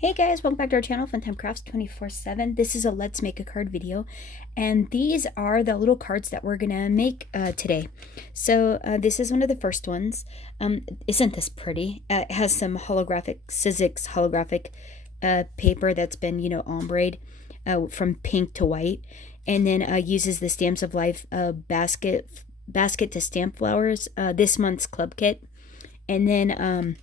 Hey guys, welcome back to our channel, Funtime Crafts 24/7. This is a Let's Make a Card video, and these are the little cards that we're gonna make today. So this is one of the first ones. Isn't this pretty? It has some holographic, Sizzix holographic paper that's been, ombreed from pink to white, and then uses the Stamps of Life basket to stamp flowers, this month's club kit, and then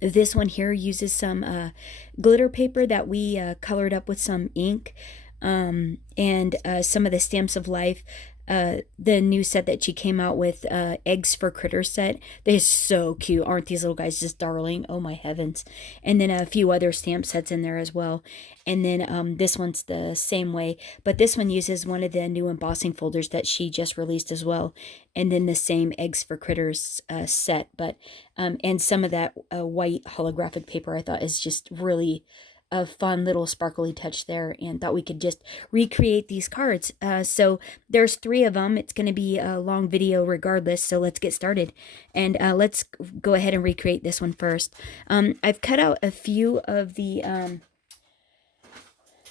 this one here uses some glitter paper that we colored up with some ink, and some of the Stamps of Life, the new set that she came out with, Eggs for Critters set. They're so cute. Aren't these little guys just darling? Oh my heavens. And then a few other stamp sets in there as well. And then this one's the same way, but this one uses one of the new embossing folders that she just released as well. And then the same Eggs for Critters set, but and some of that white holographic paper I thought is just really a fun little sparkly touch there, and thought we could just recreate these cards. So there's 3 of them. It's going to be a long video regardless, so let's get started. And let's go ahead and recreate this one first. I've cut out a few of the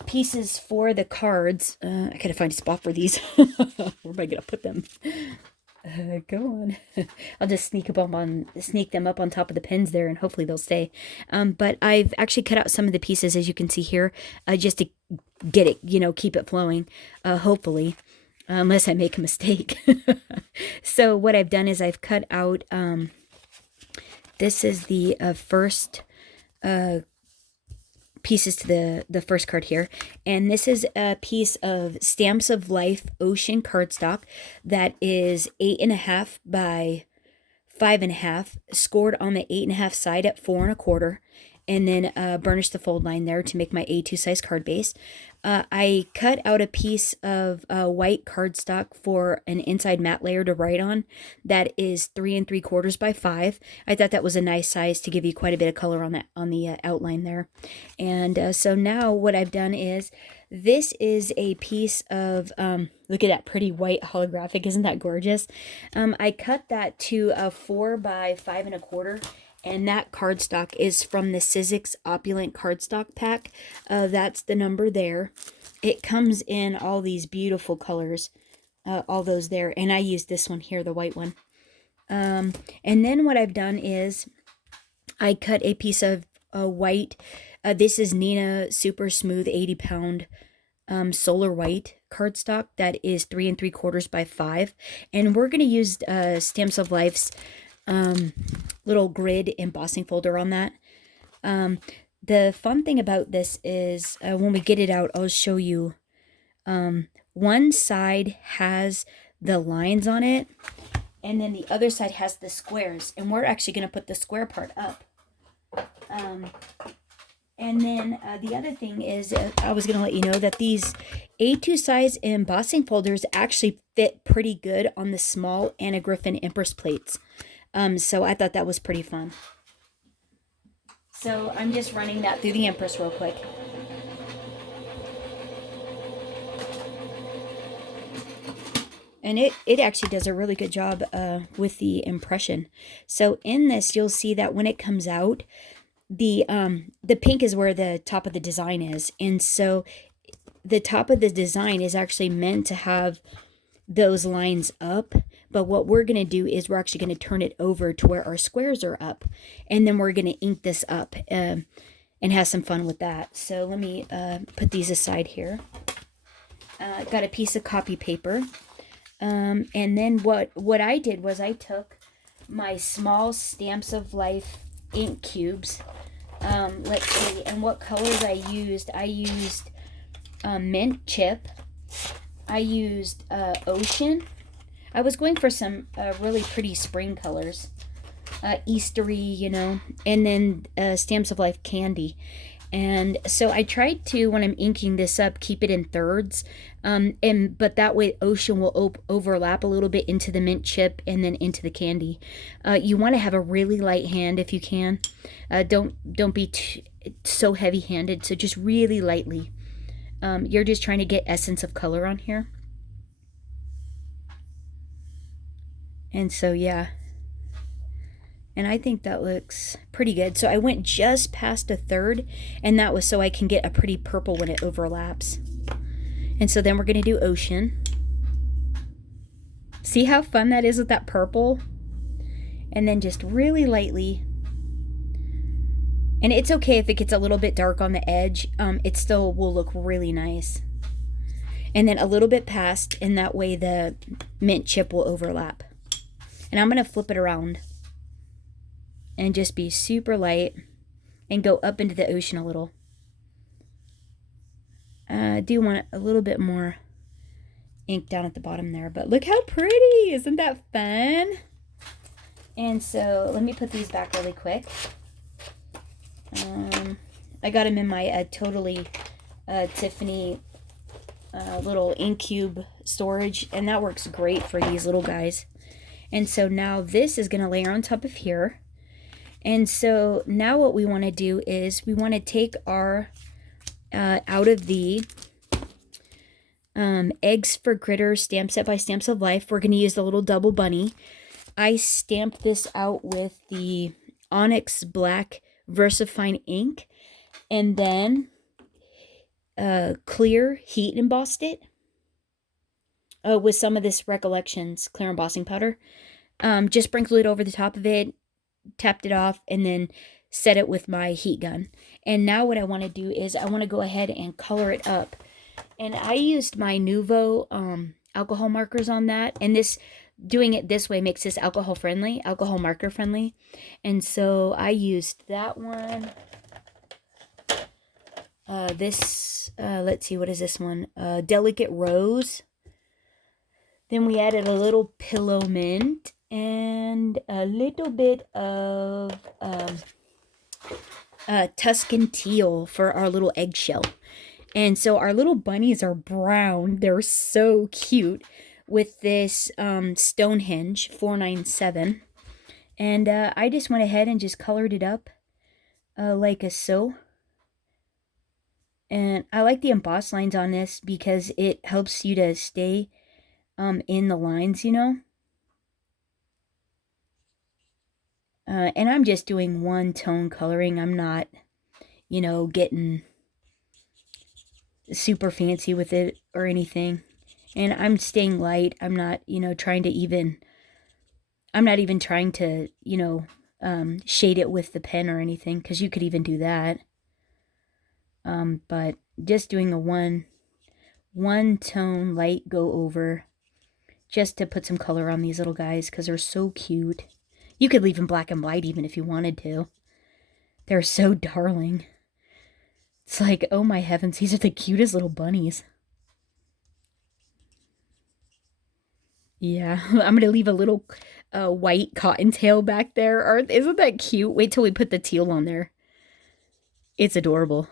pieces for the cards. I gotta find a spot for these. Where am I gonna put them? Go on. I'll just sneak them up on top of the pins there, and hopefully they'll stay. But I've actually cut out some of the pieces, as you can see here, just to get it, keep it flowing, hopefully, unless I make a mistake. So what I've done is I've cut out, this is the first pieces to the first card here, and this is a piece of Stamps of Life ocean cardstock that is 8.5 by 5.5, scored on the 8.5 side at 4.25, and then burnished the fold line there to make my A2 size card base. I cut out a piece of white cardstock for an inside matte layer to write on that is 3.75 by 5. I thought that was a nice size to give you quite a bit of color on the outline there. And so now what I've done is, this is a piece of, look at that pretty white holographic, isn't that gorgeous? I cut that to a 4 by 5.25. And that cardstock is from the Sizzix Opulent Cardstock Pack. That's the number there. It comes in all these beautiful colors, all those there. And I used this one here, the white one. And then what I've done is I cut a piece of white. This is Nina Super Smooth 80-pound solar white cardstock that is 3.75 by 5. And we're going to use Stamps of Life's little grid embossing folder on that. The fun thing about this is, when we get it out, I'll show you. One side has the lines on it, and then the other side has the squares, and we're actually going to put the square part up. And then the other thing is, I was going to let you know that these A2 size embossing folders actually fit pretty good on the small Anna Griffin Empress plates. So I thought that was pretty fun. So I'm just running that through the Empress real quick. And it actually does a really good job with the impression. So in this, you'll see that when it comes out, the pink is where the top of the design is. And so the top of the design is actually meant to have those lines up, but what we're going to do is we're actually going to turn it over to where our squares are up, and then we're going to ink this up and have some fun with that. So let me put these aside here. Got a piece of copy paper, and then what I did was I took my small Stamps of Life ink cubes. Let's see, and what colors I used mint chip. I used ocean. I was going for some really pretty spring colors, Eastery, and then Stamps of Life candy. And so I tried to, when I'm inking this up, keep it in thirds, but that way ocean will overlap a little bit into the mint chip and then into the candy. You want to have a really light hand if you can. Don't be so heavy-handed, so just really lightly. You're just trying to get essence of color on here. And so, yeah. And I think that looks pretty good. So I went just past a third, and that was so I can get a pretty purple when it overlaps. And so then we're going to do ocean. See how fun that is with that purple? And then just really lightly. And it's okay if it gets a little bit dark on the edge. It still will look really nice. And then a little bit past, and that way the mint chip will overlap. And I'm going to flip it around and just be super light and go up into the ocean a little. I do want a little bit more ink down at the bottom there, but look how pretty. Isn't that fun? And so let me put these back really quick. I got them in my totally Tiffany little ink cube storage, and that works great for these little guys. And so now this is going to layer on top of here. And so now what we want to do is we want to take our out of the Eggs for Critters stamp set by Stamps of Life. We're going to use the little double bunny. I stamped this out with the Onyx Black VersaFine ink, and then clear heat embossed it with some of this Recollections clear embossing powder. Just sprinkled it over the top of it, tapped it off, and then set it with my heat gun. And now what I want to do is I want to go ahead and color it up. And I used my Nuvo alcohol markers on that, and this doing it this way makes this alcohol marker friendly. And so I used that one. Let's see, what is this one? Delicate Rose. Then we added a little Pillow Mint and a little bit of Tuscan Teal for our little eggshell. And so our little bunnies are brown. They're so cute with this Stonehenge 497. And I just went ahead and just colored it up like a so. And I like the embossed lines on this because it helps you to stay in the lines, you know. And I'm just doing one tone coloring. I'm not, you know, getting super fancy with it or anything. And I'm staying light. I'm not, you know, I'm not even trying to, you know, shade it with the pen or anything, because you could even do that. But just doing a one tone light go over just to put some color on these little guys because they're so cute. You could leave them black and white even if you wanted to. They're so darling. It's like, oh my heavens, these are the cutest little bunnies. Yeah, I'm going to leave a little white cottontail back there. Isn't that cute? Wait till we put the teal on there. It's adorable.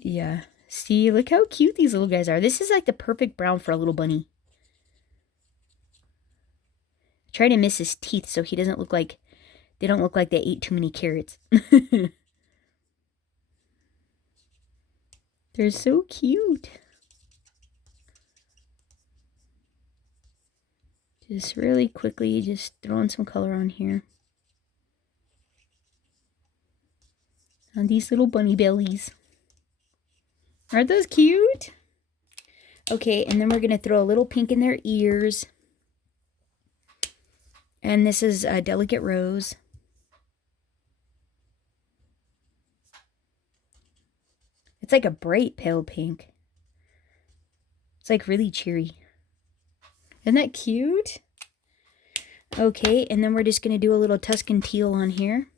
Yeah. See, look how cute these little guys are. This is like the perfect brown for a little bunny. Try to miss his teeth so he doesn't look like, they don't look like they ate too many carrots. They're so cute. Just really quickly, just throwing some color on here. On these little bunny bellies. Aren't those cute? Okay, and then we're going to throw a little pink in their ears. And this is a Delicate Rose. It's like a bright pale pink. It's like really cheery. Isn't that cute? Okay, and then we're just going to do a little Tuscan Teal on here.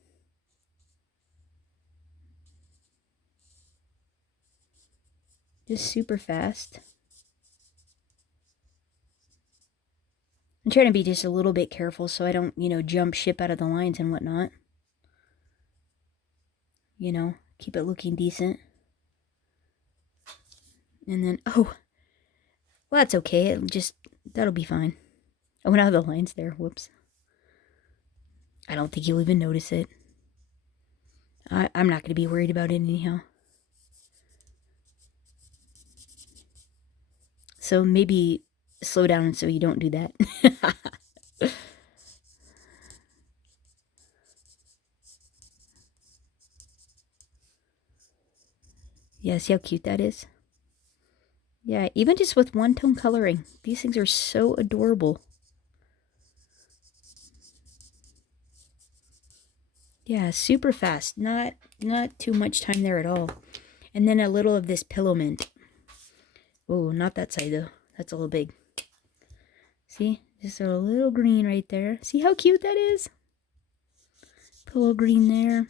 Just super fast. I'm trying to be just a little bit careful so I don't, you know, jump ship out of the lines and whatnot. You know, keep it looking decent. And then, oh, well, that's okay. That'll be fine. I went out of the lines there. Whoops. I don't think you'll even notice it. I'm not going to be worried about it anyhow. So maybe slow down so you don't do that. Yeah, see how cute that is? Yeah, even just with one tone coloring, these things are so adorable. Yeah, super fast. Not too much time there at all. And then a little of this pillow mint. Oh, not that side though. That's a little big. See? Just a little green right there. See how cute that is? Pillow green there.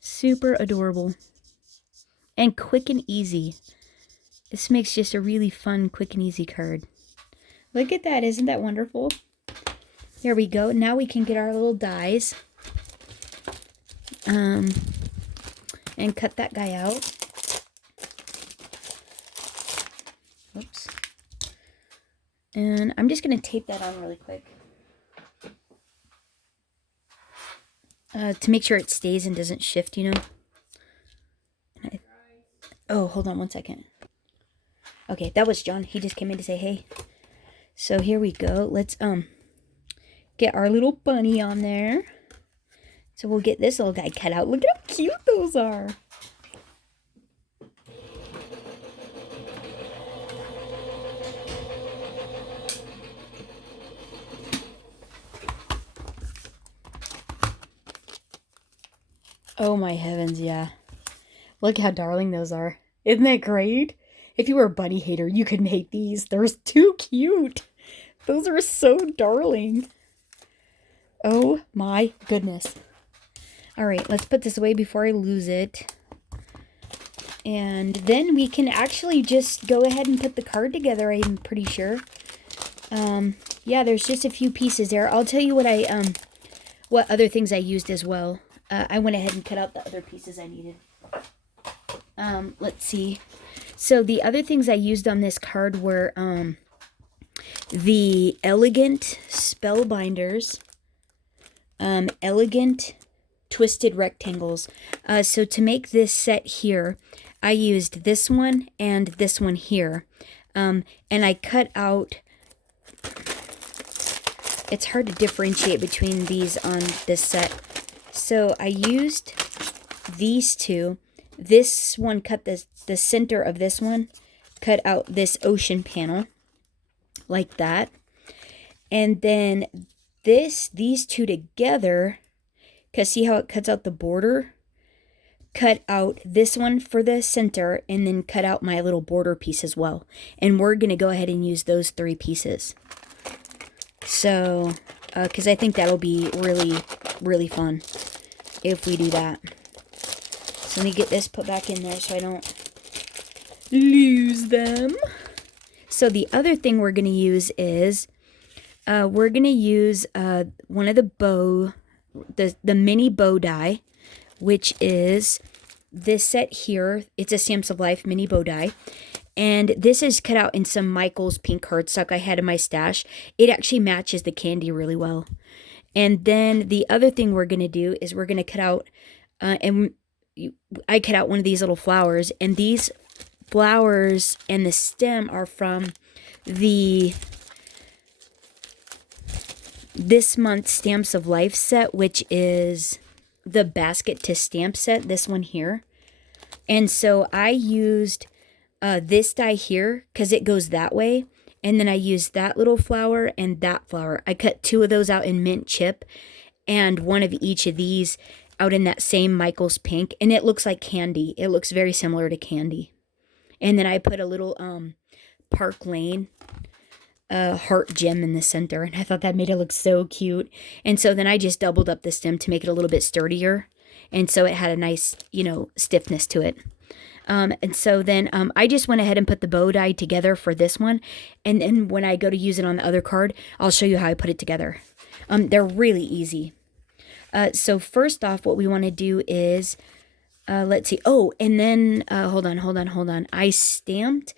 Super adorable. And quick and easy. This makes just a really fun, quick and easy card. Look at that. Isn't that wonderful? There we go. Now we can get our little dies. And cut that guy out. Oops. And I'm just going to tape that on really quick. To make sure it stays and doesn't shift, you know. Oh, hold on one second. Okay, that was John. He just came in to say hey. So here we go. Let's get our little bunny on there. So we'll get this little guy cut out. Look how cute those are. Oh my heavens, yeah. Look how darling those are. Isn't that great? If you were a bunny hater, you could make these. They're too cute. Those are so darling. Oh my goodness. All right, let's put this away before I lose it. And then we can actually just go ahead and put the card together, I'm pretty sure. Yeah, there's just a few pieces there. I'll tell you what other things I used as well. I went ahead and cut out the other pieces I needed. Let's see. So the other things I used on this card were the Elegant Spellbinders, Elegant Twisted Rectangles. So to make this set here, I used this one and this one here. And I cut out, it's hard to differentiate between these on this set. So I used these two. This one cut the center of this one, cut out this ocean panel like that. And then these two together, because see how it cuts out the border? Cut out this one for the center and then cut out my little border piece as well. And we're going to go ahead and use those 3 pieces. So, because I think that'll be really, really fun if we do that. So let me get this put back in there so I don't lose them. So the other thing we're going to use is we're going to use one of the mini bow die, which is this set here. It's a Stamps of Life mini bow die. And this is cut out in some Michael's pink cardstock I had in my stash. It actually matches the candy really well. And then the other thing we're going to do is we're going to cut out, I cut out one of these little flowers, and these flowers and the stem are from this month's Stamps of Life set, which is the basket to stamp set, this one here. And so I used this die here because it goes that way. And then I used that little flower and that flower. I cut 2 of those out in mint chip and one of each of these out in that same Michael's pink. And it looks like candy. It looks very similar to candy. And then I put a little Park Lane heart gem in the center. And I thought that made it look so cute. And so then I just doubled up the stem to make it a little bit sturdier. And so it had a nice, stiffness to it. And so then I just went ahead and put the bow die together for this one. And then when I go to use it on the other card, I'll show you how I put it together. They're really easy. So first off, what we want to do is, let's see. Oh, and then, hold on. I stamped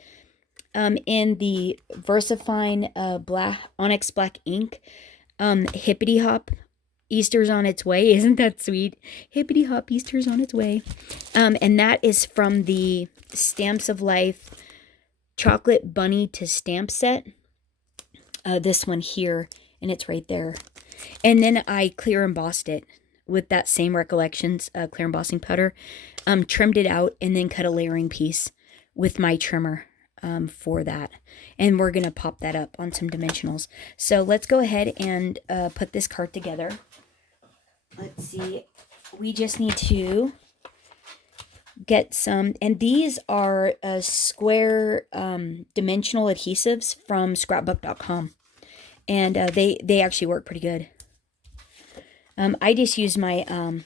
in the VersaFine black Onyx Black ink, Hippity Hop. Easter's on its way. Isn't that sweet? Hippity hop, Easter's on its way. And that is from the Stamps of Life Chocolate Bunny to Stamp set. This one here, and it's right there. And then I clear embossed it with that same Recollections clear embossing powder, trimmed it out, and then cut a layering piece with my trimmer for that. And we're going to pop that up on some dimensionals. So let's go ahead and put this card together. Let's see. We just need to get some, and these are square dimensional adhesives from scrapbook.com. And they actually work pretty good. I just use my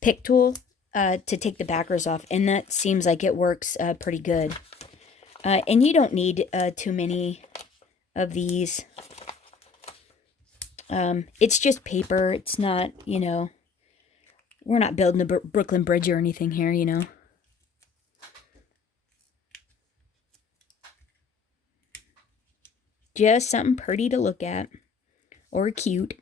pick tool to take the backers off, and that seems like it works pretty good. And you don't need too many of these. It's just paper. It's not, you know, we're not building a Brooklyn Bridge or anything here, you know. Just something pretty to look at. Or cute.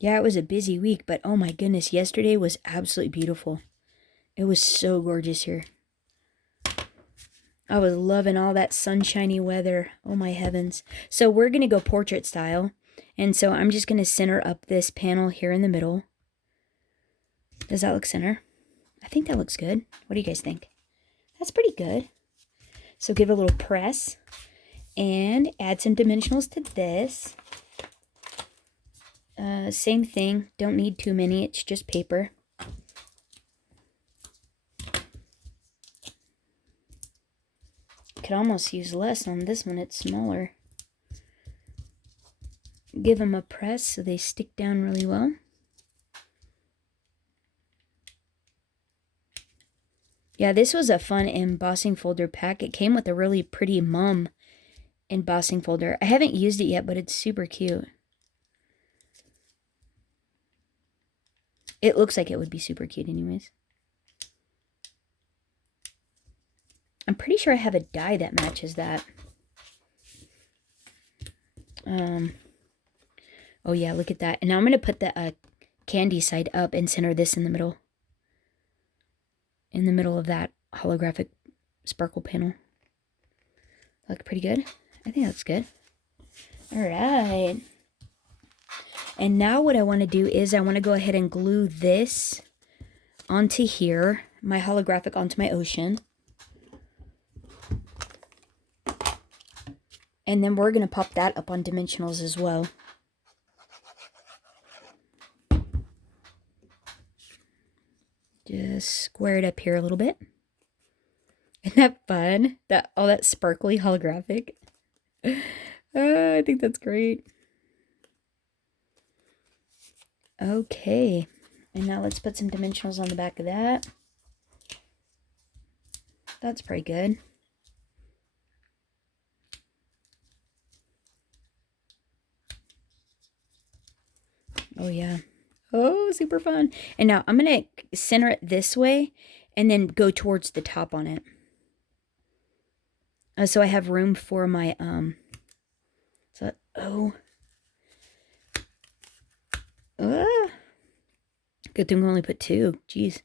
Yeah, it was a busy week, but oh my goodness, yesterday was absolutely beautiful. It was so gorgeous here. I was loving all that sunshiny weather. Oh my heavens. So we're going to go portrait style. And so I'm just going to center up this panel here in the middle. Does that look center? I think that looks good. What do you guys think? That's pretty good. So give a little press and add some dimensionals to this. Same thing. Don't need too many. It's just paper. Could almost use less on this one. It's smaller. Give them a press so they stick down really well. Yeah, this was a fun embossing folder pack. It came with a really pretty mum embossing folder. I haven't used it yet, but it's super cute. It looks like it would be super cute anyways. I'm pretty sure I have a die that matches that. Oh yeah, look at that. And now I'm going to put the candy side up and center this in the middle. In the middle of that holographic sparkle panel. Look pretty good? I think that's good. All right. And now what I want to do is I want to go ahead and glue this onto here, my holographic onto my ocean. And then we're going to pop that up on dimensionals as well. Just square it up here a little bit. Isn't that fun? That all that sparkly holographic. I think that's great. Okay. And now let's put some dimensionals on the back of that. That's pretty good. Oh, yeah. Oh, super fun. And now I'm going to center it this way and then go towards the top on it. So I have room for my, good thing we only put 2. Jeez.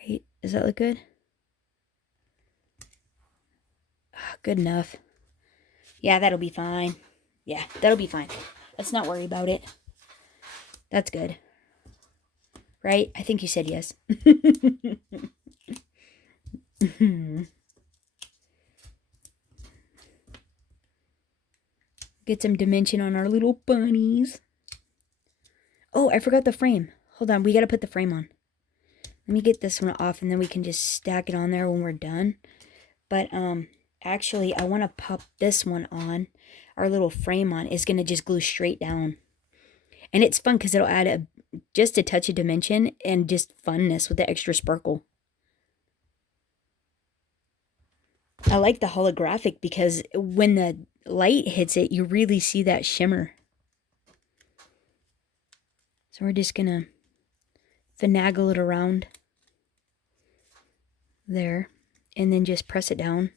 Right? Does that look good? Good enough. Yeah, that'll be fine. Yeah, that'll be fine. Let's not worry about it. That's good. Right? I think you said yes. Get some dimension on our little bunnies. Oh, I forgot the frame. Hold on, we gotta put the frame on. Let me get this one off and then we can just stack it on there when we're done. But actually I want to pop this one on. Our little frame on is gonna just glue straight down. And it's fun because it'll add just a touch of dimension and just funness with the extra sparkle. I like the holographic because when the light hits it, you really see that shimmer. So we're just going to finagle it around there and then just press it down.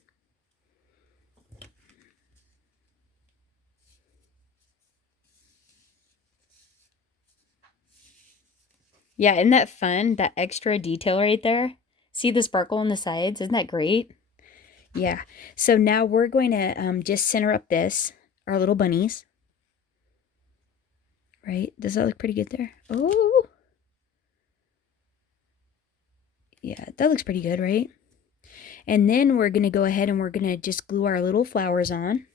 Yeah, isn't that fun? That extra detail right there. See the sparkle on the sides? Isn't that great? Yeah. So now we're going to just center up our little bunnies. Right? Does that look pretty good there? Oh. Yeah, that looks pretty good, right? And then we're going to go ahead and we're going to just glue our little flowers on.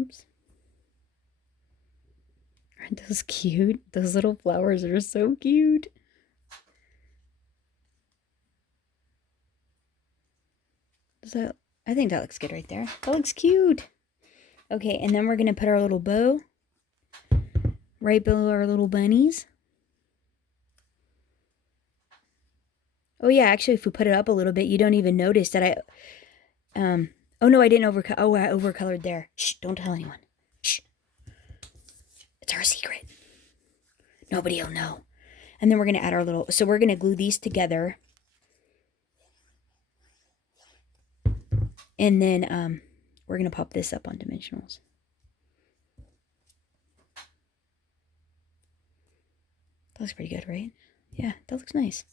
Oops. Aren't those cute? Those little flowers are so cute. I think that looks good right there. That looks cute. Okay, and then we're going to put our little bow right below our little bunnies. Oh yeah, actually if we put it up a little bit, you don't even notice that oh no, I didn't overcolor. Oh, I overcolored there. Shh, don't tell anyone. Shh. It's our secret. Nobody will know. And then we're going to add our little, so we're going to glue these together. And then we're going to pop this up on dimensionals. That looks pretty good, right? Yeah, that looks nice.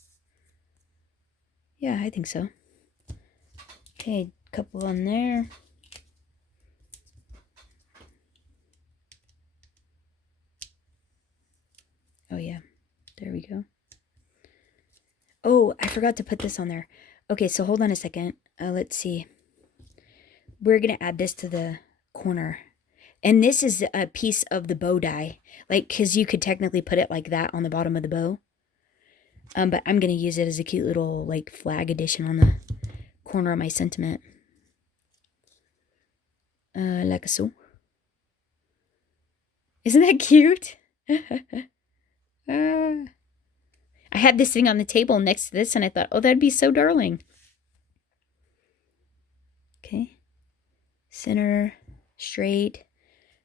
Yeah, I think so. Okay, couple on there. Oh yeah, there we go. Oh, I forgot to put this on there. Okay, so hold on a second. Let's see. We're going to add this to the corner. And this is a piece of the bow die. Like, because you could technically put it like that on the bottom of the bow. But I'm going to use it as a cute little, like, flag addition on the corner of my sentiment. Like so. Isn't that cute? I had this thing on the table next to this, and I thought, oh, that'd be so darling. Okay. Center, straight.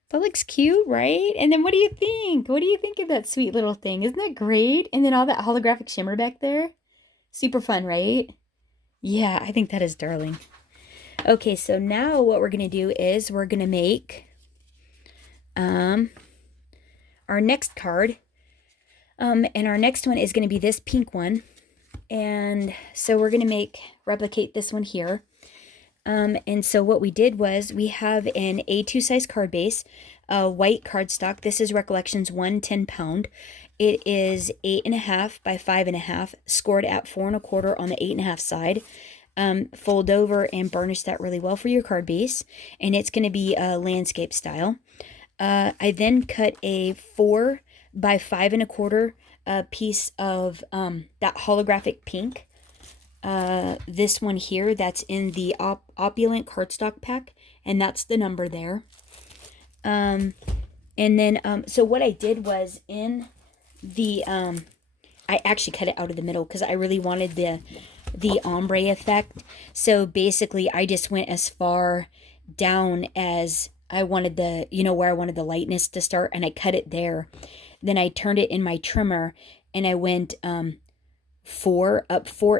That looks cute, right? And then what do you think? What do you think of that sweet little thing? Isn't that great? And then all that holographic shimmer back there. Super fun, right? Yeah, I think that is darling. Okay, so now what we're going to do is we're going to make our next card. And our next one is going to be this pink one. And so we're going to replicate this one here. And so what we did was we have an A2 size card base, white cardstock. This is Recollections 1 10-pound. It is 8.5 by 5.5, scored at 4 1/4 on the 8.5 side. Fold over and burnish that really well for your card base, and it's going to be landscape style. I then cut a 4 by 5 1/4 piece of that holographic pink. This one here, that's in the opulent cardstock pack, and that's the number there. And then so what I did was in the I actually cut it out of the middle because I really wanted the ombre effect. So basically I just went as far down as I wanted where I wanted the lightness to start, and I cut it there. Then I turned it in my trimmer and I went 4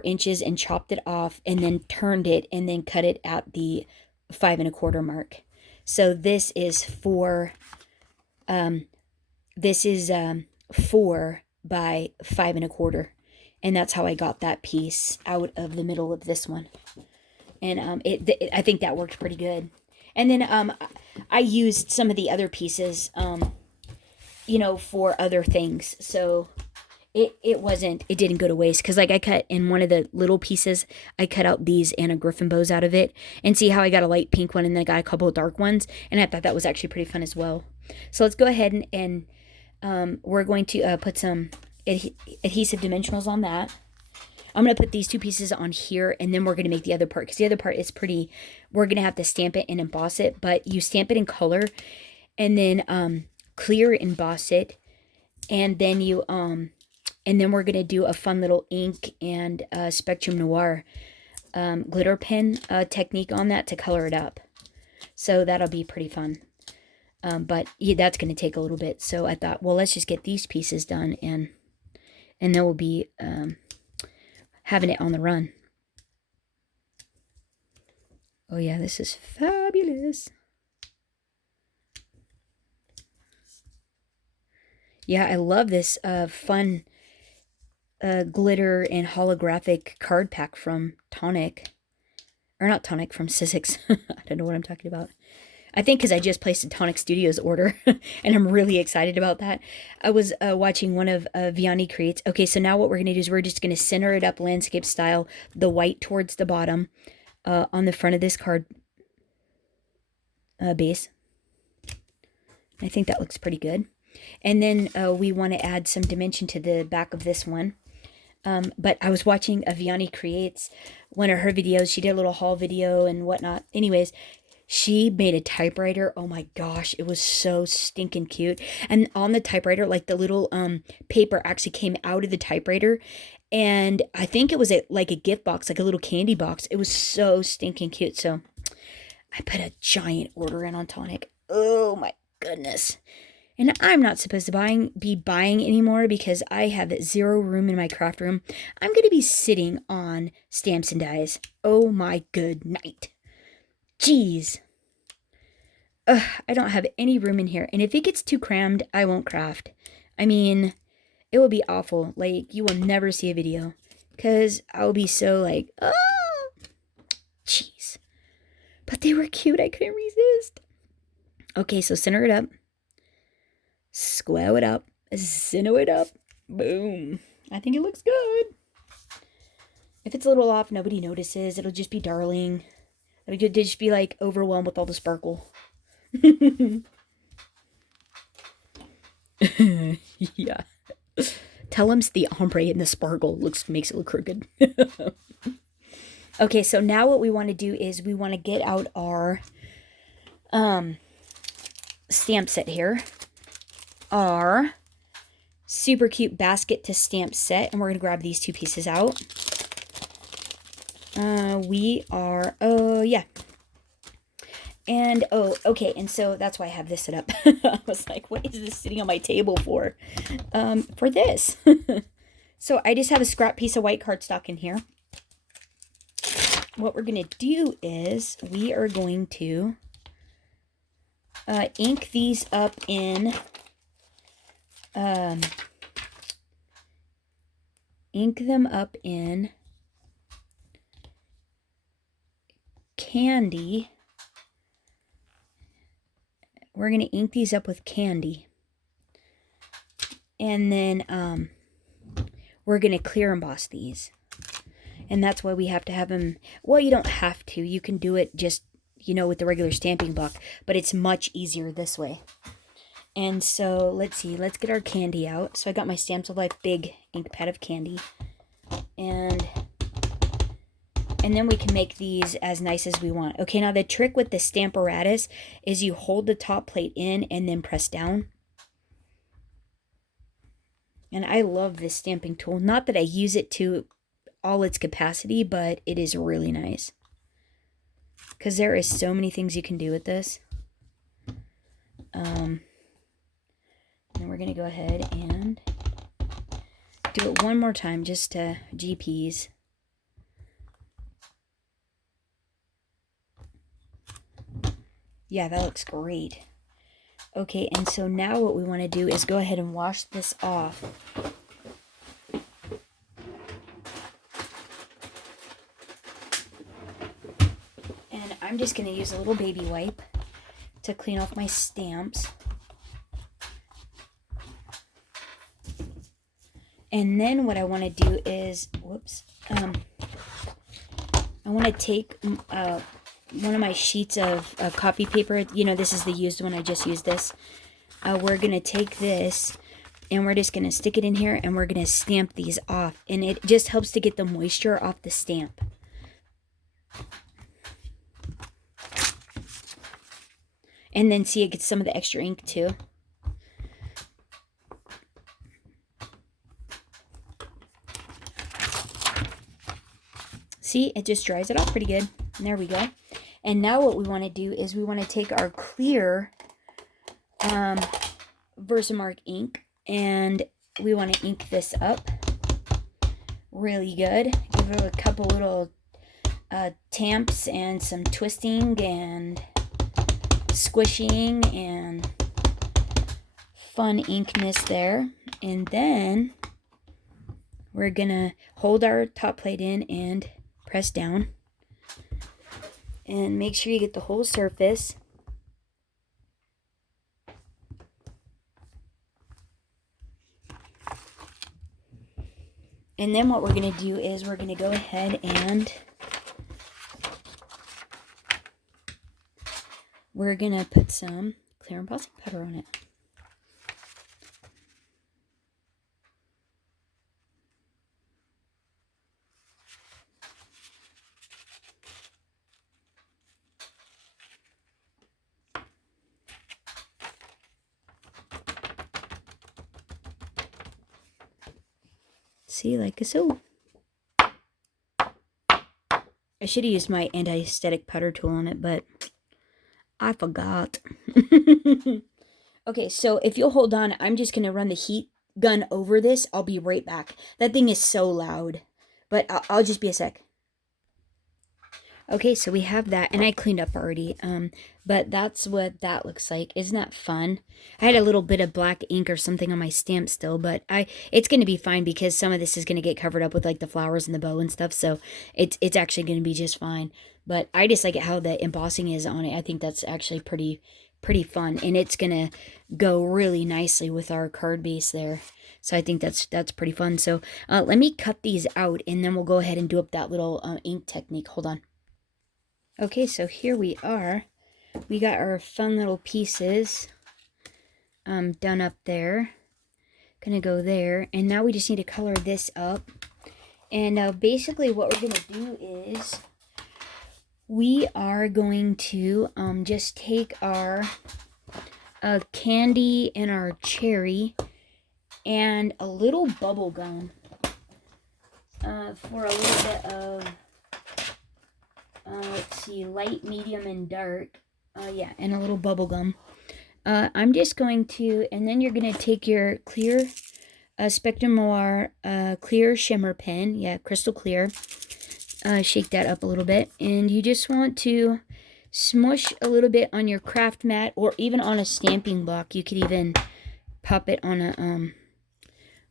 inches and chopped it off, and then turned it and then cut it at the 5 1/4 mark. So this is 4 by 5 1/4, and that's how I got that piece out of the middle of this one. And I think that worked pretty good. And then I used some of the other pieces for other things, so it didn't go to waste, because like I cut in one of the little pieces, I cut out these Anna Griffin bows out of it, and see how I got a light pink one and then I got a couple of dark ones, and I thought that was actually pretty fun as well. So let's go ahead and we're going to put some adhesive dimensionals on that. I'm going to put these 2 pieces on here, and then we're going to make the other part, because the other part is pretty, we're going to have to stamp it and emboss it, but you stamp it in color and then clear emboss it, and then you and then we're going to do a fun little ink and Spectrum Noir glitter pen technique on that to color it up. So that'll be pretty fun. But yeah, that's going to take a little bit. So I thought, well, let's just get these pieces done, and then we'll be having it on the run. Oh yeah, this is fabulous. Yeah, I love this fun glitter and holographic card pack from Tonic. Or not Tonic, from Sizzix. I don't know what I'm talking about. I think because I just placed a Tonic Studios order, and I'm really excited about that. I was watching one of Vianney Creates. Okay, so now what we're going to do is we're just going to center it up landscape style, the white towards the bottom, on the front of this card base. I think that looks pretty good. And then we want to add some dimension to the back of this one. But I was watching a Vianney Creates, one of her videos. She did a little haul video and whatnot. Anyways, she made a typewriter. Oh my gosh, it was so stinking cute. And on the typewriter, like the little paper actually came out of the typewriter. And I think it was like a gift box, like a little candy box. It was so stinking cute. So I put a giant order in on Tonic. Oh my goodness. And I'm not supposed to be buying anymore because I have 0 room in my craft room. I'm going to be sitting on stamps and dies. Oh my good night. Jeez. Ugh, I don't have any room in here. And if it gets too crammed, I won't craft. I mean, it will be awful. Like, you will never see a video. Because I'll be so like, oh, jeez. But they were cute. I couldn't resist. Okay, so center it up. Square it up. Center it up. Boom. I think it looks good. If it's a little off, nobody notices. It'll just be darling. It'll just be like overwhelmed with all the sparkle. Yeah. Tell him it's the ombre and the sparkle makes it look crooked. Okay, so now what we want to do is we want to get out our stamp set here. Our super cute basket to stamp set, and we're going to grab these 2 pieces out. Yeah. And, okay, and so that's why I have this set up. I was like, what is this sitting on my table for? For this. So I just have a scrap piece of white cardstock in here. What we're going to do is we are going to ink these up in ink them up in candy. We're going to ink these up with candy. And then we're going to clear emboss these. And that's why we have to have them. Well, you don't have to. You can do it just, with the regular stamping block. But it's much easier this way. And so, let's see. Let's get our candy out. So I got my Stamps of Life big ink pad of candy. And then we can make these as nice as we want. Okay, now the trick with the Stamparatus is you hold the top plate in and then press down. And I love this stamping tool. Not that I use it to all its capacity, but it is really nice. Because there is so many things you can do with this. And we're going to go ahead and do it one more time just to GPs. Yeah, that looks great. Okay, and so now what we want to do is go ahead and wash this off. And I'm just going to use a little baby wipe to clean off my stamps. And then what I want to do is, I want to take one of my sheets of copy paper. This is the used one. I just used this. We're going to take this and we're just going to stick it in here and we're going to stamp these off. And it just helps to get the moisture off the stamp. And then see, it gets some of the extra ink too. See, it just dries it off pretty good. And there we go. And now what we want to do is we want to take our clear Versamark ink and we want to ink this up really good. Give it a couple little tamps and some twisting and squishing and fun inkness there. And then we're gonna hold our top plate in and press down. And make sure you get the whole surface. And then what we're going to do is we're going to go ahead and we're going to put some clear embossing powder on it. See, like so. I should have used my anti-static powder tool on it, but I forgot. Okay, so if you'll hold on, I'm just going to run the heat gun over this. I'll be right back. That thing is so loud, but I'll just be a sec. Okay, so we have that, and I cleaned up already, but that's what that looks like. Isn't that fun? I had a little bit of black ink or something on my stamp still, but it's going to be fine because some of this is going to get covered up with, like, the flowers and the bow and stuff, so it's actually going to be just fine. But I just like it how the embossing is on it. I think that's actually pretty fun, and it's going to go really nicely with our card base there. So I think that's pretty fun. So let me cut these out, and then we'll go ahead and do up that little ink technique. Hold on. Okay, so here we are. We got our fun little pieces done up there. Gonna go there, and now we just need to color this up. And basically what we're gonna do is we are going to just take our candy and our cherry and a little bubble gum for a little bit of let's see, light, medium, and dark. Yeah, and a little bubble gum. I'm just going to, and then you're going to take your clear Spectrum Noir clear shimmer pen. Yeah, crystal clear. Shake that up a little bit. And you just want to smush a little bit on your craft mat or even on a stamping block. You could even pop it on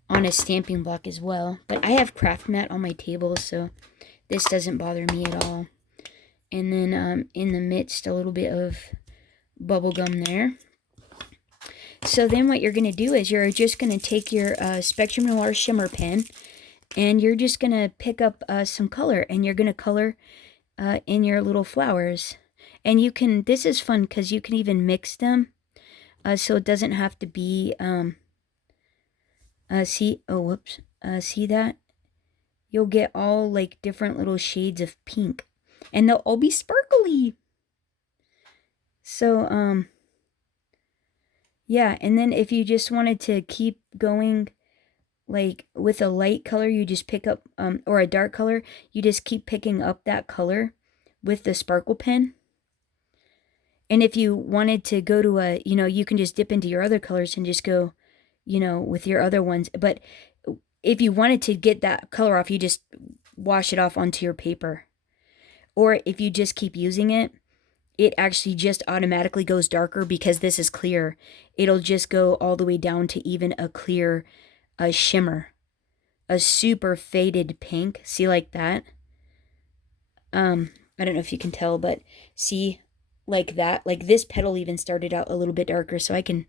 a stamping block as well. But I have craft mat on my table, so this doesn't bother me at all. And then in the midst, a little bit of bubble gum there. So then what you're going to do is you're just going to take your Spectrum Noir shimmer pen, and you're just going to pick up some color, and you're going to color in your little flowers. And you can, this is fun because you can even mix them, so it doesn't have to be, see that? You'll get all like different little shades of pink. And they'll all be sparkly. So, yeah. And then if you just wanted to keep going, like, with a light color, you just pick up, or a dark color, you just keep picking up that color with the sparkle pen. And if you wanted to go to a, you can just dip into your other colors and just go, with your other ones. But if you wanted to get that color off, you just wash it off onto your paper. Or if you just keep using it, it actually just automatically goes darker because this is clear. It'll just go all the way down to even a clear shimmer. A super faded pink. See, like that? I don't know if you can tell, but see, like that? Like this petal even started out a little bit darker, so I can,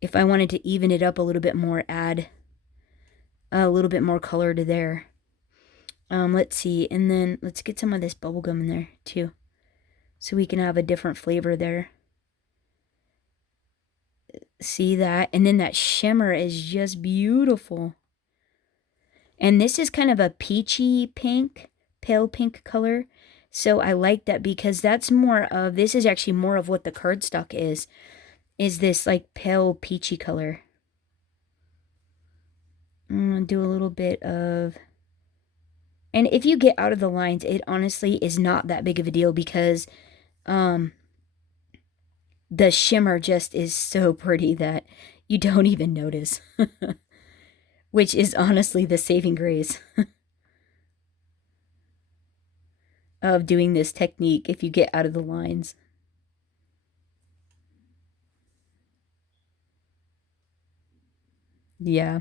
if I wanted to even it up a little bit more, add a little bit more color to there. Let's see, and then let's get some of this bubblegum in there too, so we can have a different flavor there. See that? And then that shimmer is just beautiful. And this is kind of a peachy pink, pale pink color. So I like that because that's more of, this is actually more of what the cardstock is this like pale peachy color. I'm gonna do a little bit of, and if you get out of the lines, it honestly is not that big of a deal because the shimmer just is so pretty that you don't even notice. Which is honestly the saving grace of doing this technique if you get out of the lines. Yeah.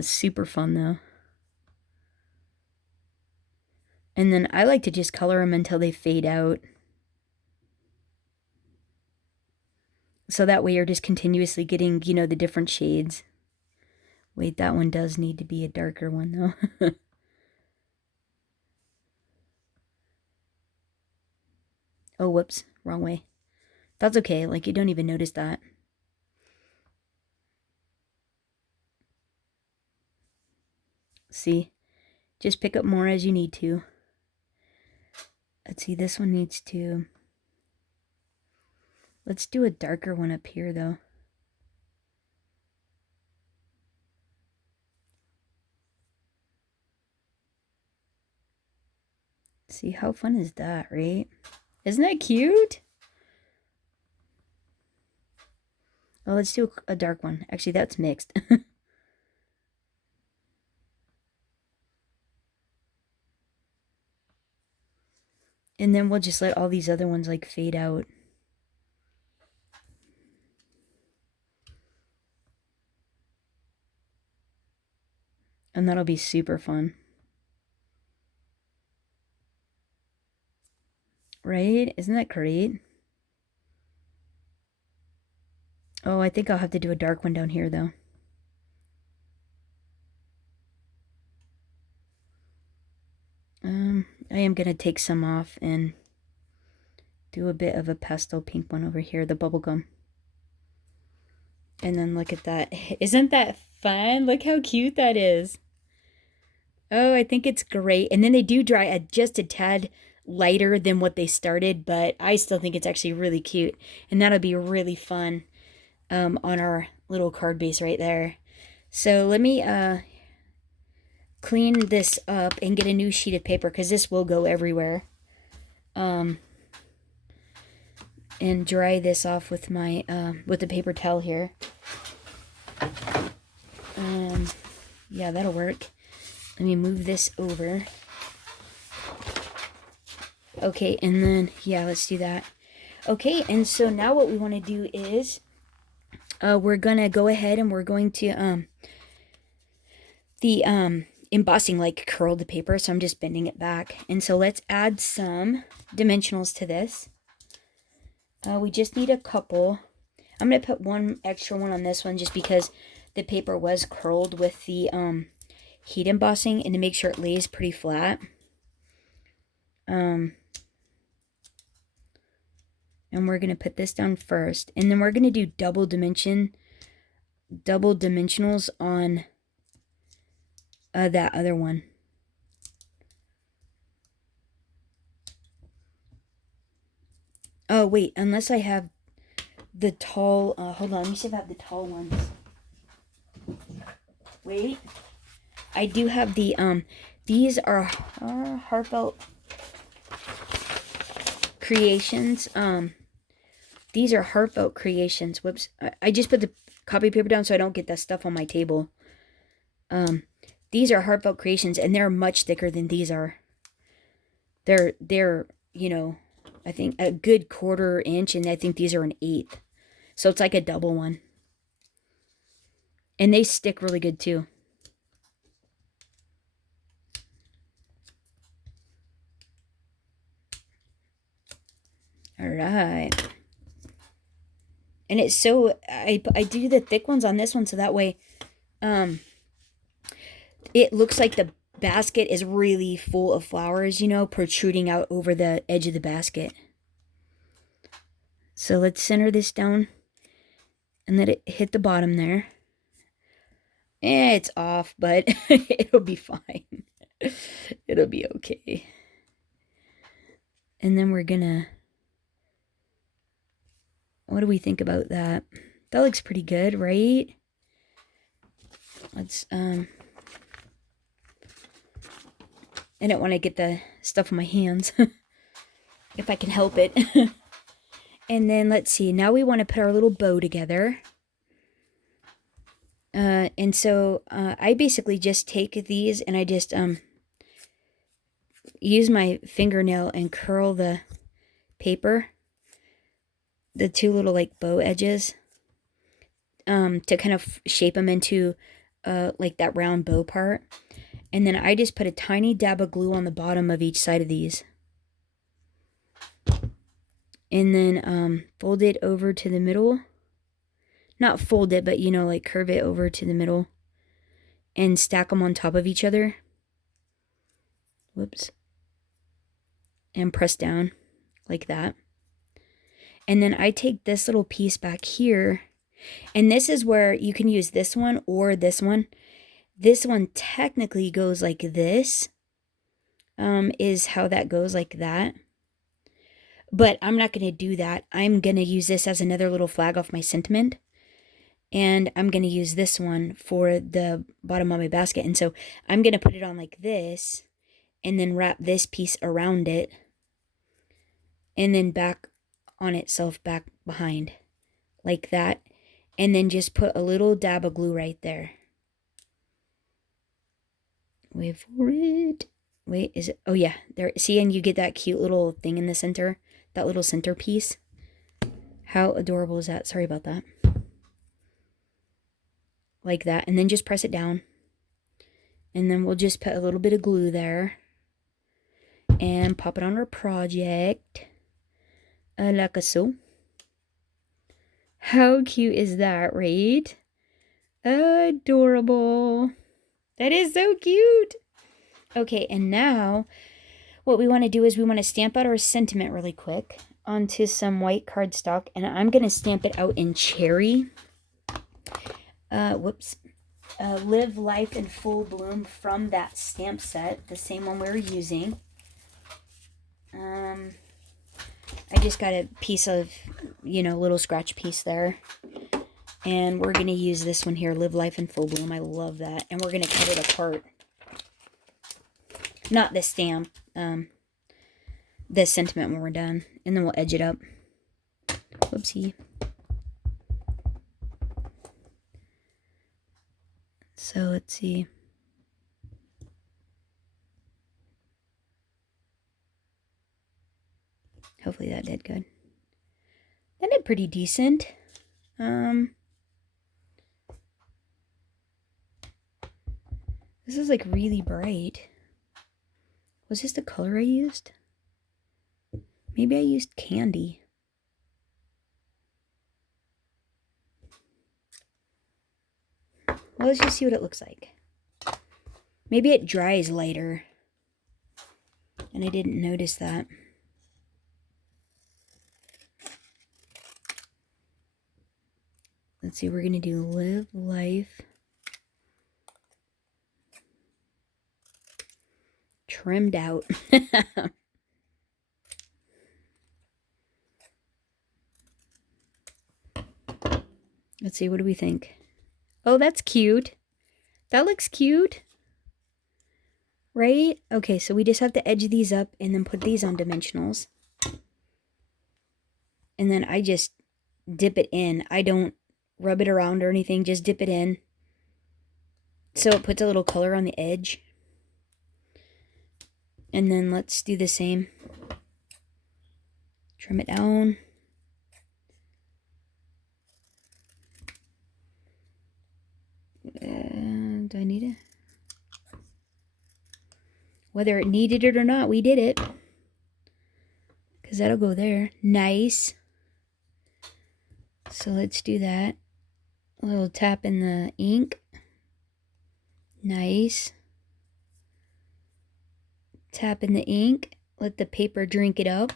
Super fun though. And then I like to just color them until they fade out. So that way you're just continuously getting, the different shades. Wait, that one does need to be a darker one though. Oh, whoops, wrong way. That's okay, like you don't even notice that. See, just pick up more as you need to. Let's see, this one needs to... Let's do a darker one up here though. See, how fun is that, right? Isn't that cute? Oh, let's do a dark one. Actually, that's mixed. And then we'll just let all these other ones like fade out. And that'll be super fun. Right? Isn't that great? Oh, I think I'll have to do a dark one down here though. I am gonna take some off and do a bit of a pastel pink one over here, the bubblegum. And then look at that. Isn't that fun? Look how cute that is. Oh, I think it's great. And then they do dry just a tad lighter than what they started, but I still think it's actually really cute. And that'll be really fun on our little card base right there. So let me clean this up and get a new sheet of paper because this will go everywhere. And dry this off with my with the paper towel here. Yeah, that'll work. Let me move this over. Okay, and then yeah, let's do that. Okay, and so now what we want to do is we're gonna go ahead and we're going to the embossing like curled the paper, so I'm just bending it back. And so let's add some dimensionals to this. We just need a couple. I'm gonna put one extra one on this one just because the paper was curled with the heat embossing and to make sure it lays pretty flat. And we're gonna put this down first, and then we're gonna do double dimensionals on that other one. Oh wait, unless I have the tall, hold on, let me see if I have the tall ones. Wait, I do have the, these are Heartfelt Creations. These are Heartfelt Creations. Whoops, I just put the copy paper down so I don't get that stuff on my table. These are Heartfelt Creations, and they're much thicker than these are. They're, you know, I think a good 1/4 inch, and I think these are an 1/8. So it's like a double one. And they stick really good too. All right. And it's so, I do the thick ones on this one so that way it looks like the basket is really full of flowers, you know, protruding out over the edge of the basket. So let's center this down and let it hit the bottom there. It's off, but it'll be fine. It'll be okay. And then we're gonna, what do we think about that? That looks pretty good, right? Let's, I don't want to get the stuff on my hands, if I can help it. And then let's see, now we want to put our little bow together. And so I basically just take these and I just use my fingernail and curl the paper, the two little like bow edges, to kind of shape them into like that round bow part. And then I just put a tiny dab of glue on the bottom of each side of these. And then fold it over to the middle. Not fold it, but you know, like curve it over to the middle. And stack them on top of each other. Whoops. And press down like that. And then I take this little piece back here. And this is where you can use this one or this one. This one technically goes like this. Is how that goes, like that. But I'm not going to do that. I'm going to use this as another little flag off my sentiment. And I'm going to use this one for the bottom of my basket. And so I'm going to put it on like this. And then wrap this piece around it. And then back on itself, back behind. Like that. And then just put a little dab of glue right there. Wait for it. Wait, is it? Oh, yeah. There. See, and you get that cute little thing in the center. That little centerpiece. How adorable is that? Sorry about that. Like that. And then just press it down. And then we'll just put a little bit of glue there. And pop it on our project. Like so. How cute is that, right? Adorable. That is so cute. Okay, and now what we want to do is we want to stamp out our sentiment really quick onto some white cardstock. And I'm going to stamp it out in cherry. Live Life in Full Bloom from that stamp set. The same one we were using. I just got a piece of, you know, little scratch piece there. And we're going to use this one here, Live Life in Full Bloom. I love that. And we're going to cut it apart. Not the stamp. The sentiment when we're done. And then we'll edge it up. Whoopsie. So let's see. Hopefully that did good. That did pretty decent. This is like really bright. Was this the color I used? Maybe I used candy. Well, let's just see what it looks like. Maybe it dries lighter. And I didn't notice that. Let's see, we're going to do Live Life. Trimmed out. Let's see, what do we think? Oh, that's cute. That looks cute. Right? Okay, so we just have to edge these up and then put these on dimensionals. And then I just dip it in. I don't rub it around or anything. Just dip it in. So it puts a little color on the edge. And then let's do the same. Trim it down. Do I need it? Whether it needed it or not, we did it. Because that'll go there. Nice. So let's do that. A little tap in the ink. Nice. Tap in the ink. Let the paper drink it up.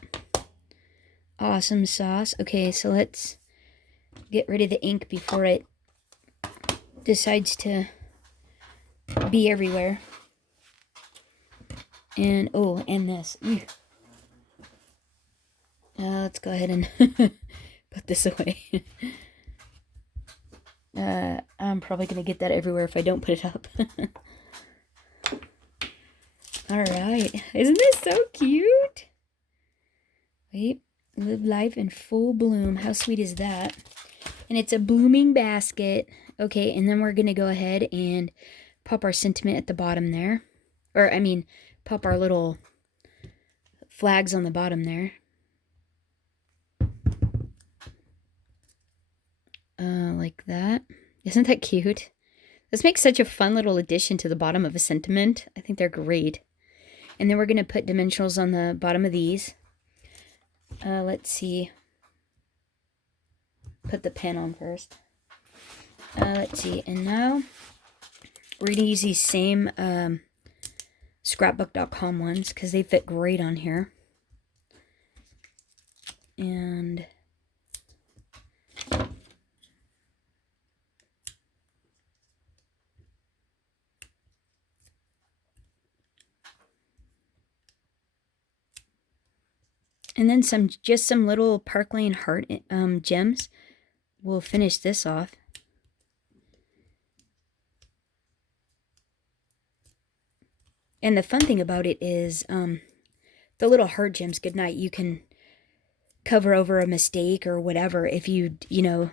Awesome sauce. Okay, so let's get rid of the ink before it decides to be everywhere. And, oh, and this. Let's go ahead and put this away. I'm probably going to get that everywhere if I don't put it up. Alright. Isn't this so cute? Wait. Live Life in Full Bloom. How sweet is that? And it's a blooming basket. Okay, and then we're going to go ahead and pop our sentiment at the bottom there. Or, I mean, pop our little flags on the bottom there. like that. Isn't that cute? This makes such a fun little addition to the bottom of a sentiment. I think they're great. And then we're going to put dimensionals on the bottom of these. Let's see. Put the pen on first. Let's see. And now we're going to use these same scrapbook.com ones because they fit great on here. And then just some little Park Lane heart gems. We'll finish this off. And the fun thing about it is the little heart gems, good night, you can cover over a mistake or whatever. If you know,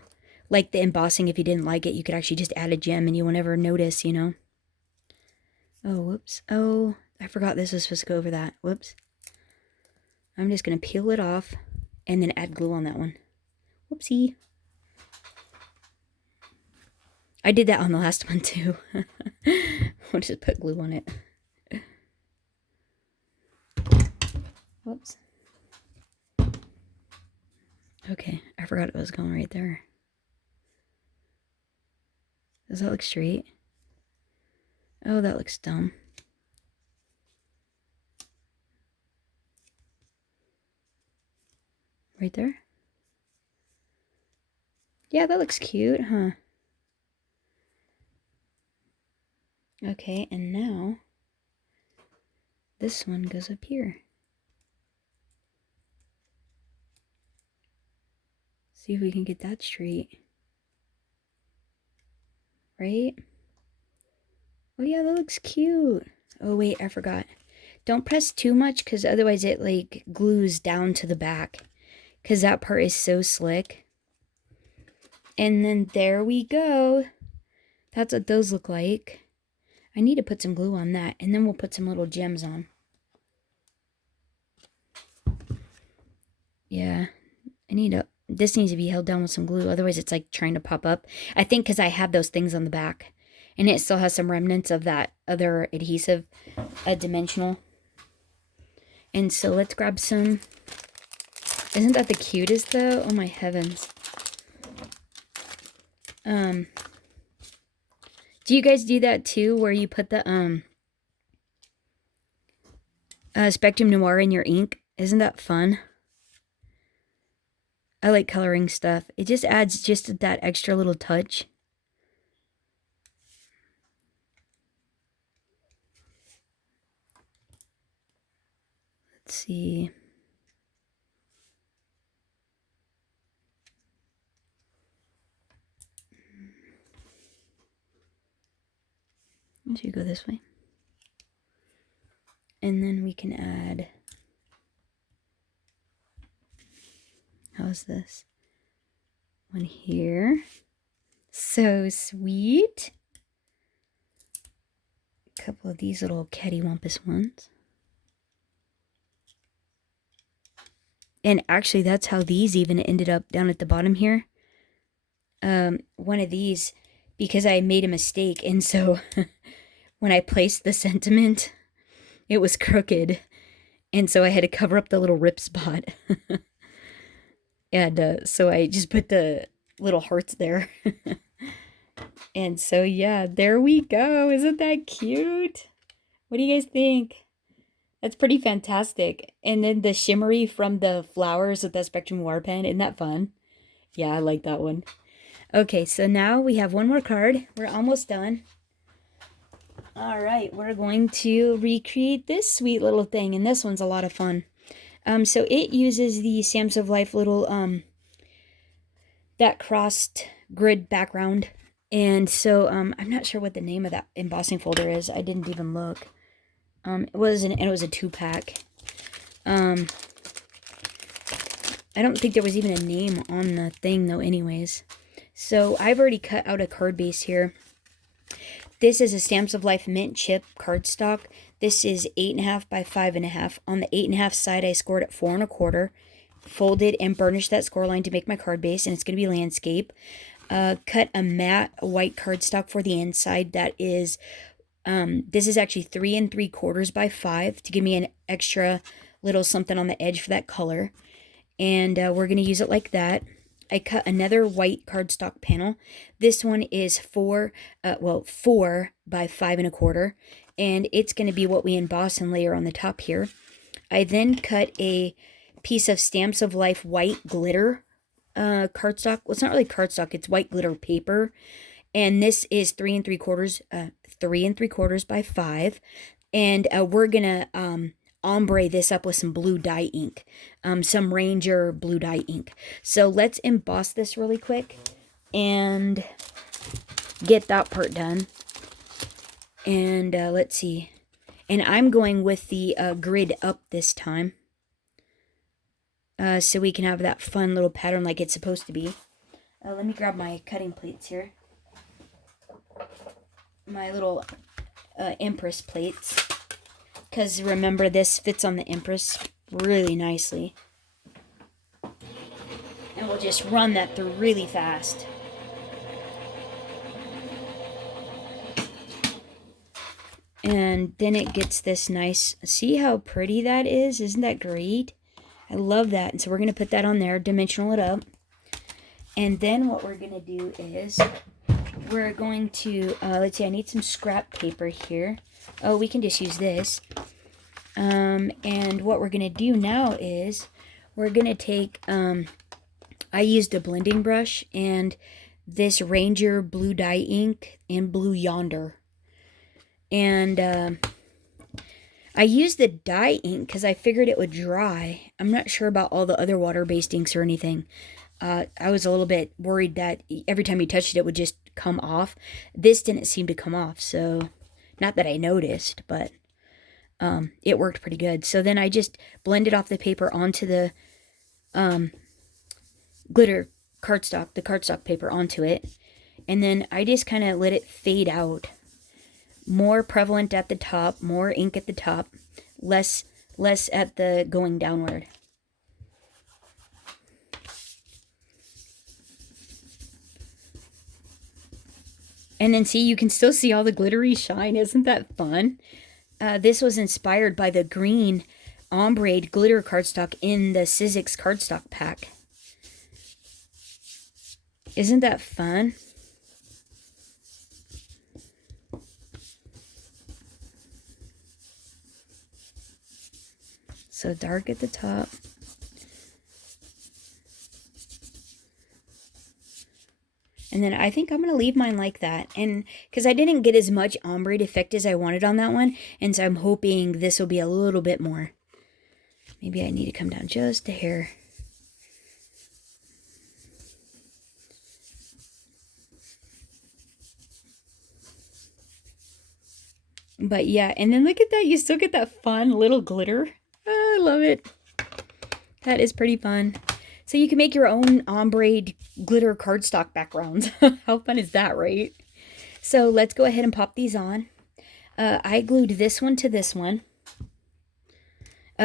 like the embossing, if you didn't like it, you could actually just add a gem and you will never notice, you know. Oh, whoops. Oh, I forgot this was supposed to go over that. Whoops. I'm just going to peel it off and then add glue on that one. Whoopsie. I did that on the last one too. I'll just put glue on it. Whoops. Okay, I forgot it was going right there. Does that look straight? Oh, that looks dumb. Right there? Yeah, that looks cute, huh? Okay, and now this one goes up here. See if we can get that straight. Right? Oh yeah, that looks cute. Oh wait, I forgot. Don't press too much because otherwise it like glues down to the back. Because that part is so slick. And then there we go. That's what those look like. I need to put some glue on that. And then we'll put some little gems on. Yeah. This needs to be held down with some glue. Otherwise it's like trying to pop up. I think because I have those things on the back. And it still has some remnants of that other adhesive, dimensional. And so let's grab some. Isn't that the cutest though? Oh my heavens. Do you guys do that too, where you put the Spectrum Noir in your ink? Isn't that fun? I like coloring stuff. It just adds just that extra little touch. Let's see. I should go this way. And then we can add, how's this? One here. So sweet. A couple of these little cattywampus ones. And actually, that's how these even ended up down at the bottom here. One of these, because I made a mistake, and so when I placed the sentiment, it was crooked, and so I had to cover up the little rip spot. And so I just put the little hearts there. And so yeah, there we go. Isn't that cute? What do you guys think? That's pretty fantastic. And then the shimmery from the flowers with that Spectrum Noir pen. Isn't that fun? Yeah, I like that one. Okay, so now we have one more card. We're almost done. All right, we're going to recreate this sweet little thing. And this one's a lot of fun. So it uses the Stamps of Life little, that crossed grid background. And so, I'm not sure what the name of that embossing folder is. I didn't even look. It was a 2-pack. I don't think there was even a name on the thing though anyways. So I've already cut out a card base here. This is a Stamps of Life mint chip cardstock. This is 8.5 by 5.5. On the 8.5 side, I scored at 4 1/4. Folded and burnished that score line to make my card base, and it's going to be landscape. cut a matte white cardstock for the inside that is, this is actually 3 3/4 by 5 to give me an extra little something on the edge for that color. And we're going to use it like that. I cut another white cardstock panel. This one is 4 by 5 1/4, and it's going to be what we emboss and layer on the top here. I then cut a piece of Stamps of Life white glitter cardstock. Well, it's not really cardstock, it's white glitter paper. And this is 3 3/4 by 5. And we're going to ombre this up with some blue dye ink, some Ranger blue dye ink. So let's emboss this really quick and get that part done. And let's see. And I'm going with the grid up this time, so we can have that fun little pattern like it's supposed to be. Let me grab my cutting plates here. My little Empress plates. Because remember, this fits on the Empress really nicely. And we'll just run that through really fast. And then it gets this nice, see how pretty that is? Isn't that great? I love that. And so we're going to put that on there, dimensional it up. And then what we're going to do is we're going to, let's see, I need some scrap paper here. Oh, we can just use this. And what we're going to do now is we're going to take, I used a blending brush and this Ranger blue dye ink and Blue Yonder. And I used the dye ink because I figured it would dry. I'm not sure about all the other water-based inks or anything. I was a little bit worried that every time you touched it, it would just come off. This didn't seem to come off, so not that I noticed, but it worked pretty good. So then I just blended off the paper onto the glitter cardstock, the cardstock paper onto it. And then I just kind of let it fade out. More prevalent at the top, more ink at the top, less at the going downward. And then see, you can still see all the glittery shine. Isn't that fun? This was inspired by the green ombre glitter cardstock in the Sizzix cardstock pack. Isn't that fun? So dark at the top. And then I think I'm going to leave mine like that. And because I didn't get as much ombre effect as I wanted on that one. And so I'm hoping this will be a little bit more. Maybe I need to come down just a hair. But yeah, and then look at that. You still get that fun little glitter. Oh, I love it. That is pretty fun. So you can make your own ombre glitter cardstock backgrounds. How fun is that, right? So let's go ahead and pop these on. I glued this one to this one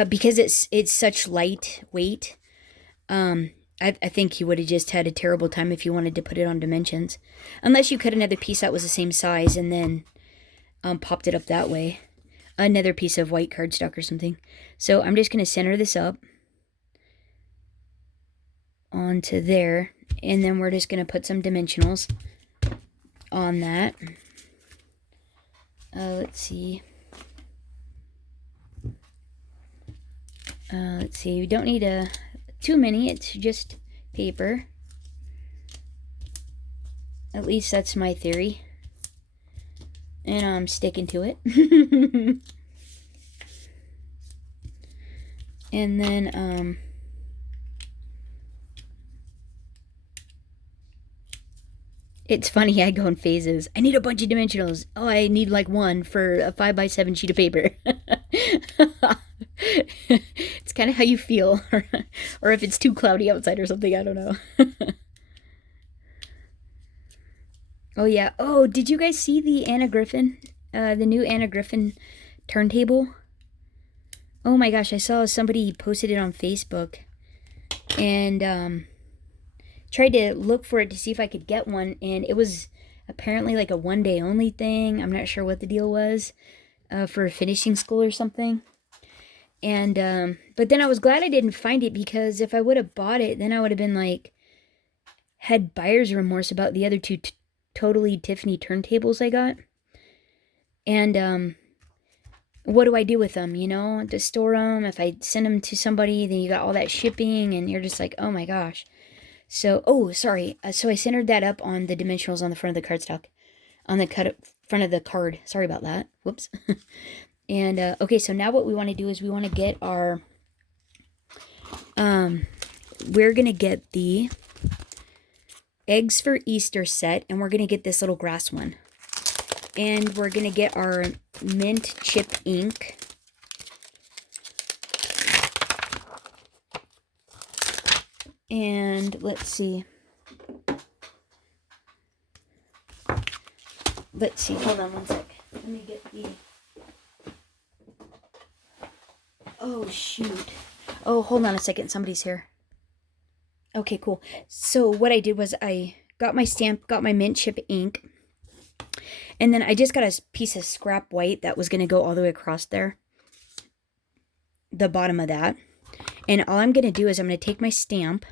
because it's such light weight. I think you would have just had a terrible time if you wanted to put it on dimensions, unless you cut another piece that was the same size and then popped it up that way. Another piece of white cardstock or something. So I'm just going to center this up onto there, and then we're just going to put some dimensionals on that. Let's see. We don't need too many. It's just paper. At least that's my theory. And I'm sticking to it. And then, it's funny, I go in phases. I need a bunch of dimensionals. Oh, I need like one for a 5x7 sheet of paper. It's kind of how you feel. Or if it's too cloudy outside or something, I don't know. Oh, yeah. Oh, did you guys see the Anna Griffin? The new Anna Griffin turntable? Oh my gosh, I saw somebody posted it on Facebook. And tried to look for it to see if I could get one, and it was apparently like a 1 day only thing. I'm not sure what the deal was, for finishing school or something. And but then I was glad I didn't find it, because if I would have bought it, then I would have been like had buyer's remorse about the other two totally Tiffany turntables I got. And what do I do with them? You know, to store them. If I send them to somebody, then you got all that shipping, and you're just like, oh my gosh. So, oh, sorry. So I centered that up on the dimensionals on the front of the cardstock, on the front of the card. Sorry about that. Whoops. And okay, so now what we want to do is we want to get our we're gonna get the Eggs for Easter set, and we're gonna get this little grass one, and we're gonna get our mint chip ink. And let's see. Hold on one sec. Let me get the. Oh, shoot. Oh, hold on a second. Somebody's here. Okay, cool. So what I did was I got my stamp, got my mint chip ink, and then I just got a piece of scrap white that was going to go all the way across there, the bottom of that. And all I'm going to do is I'm going to take my stamp,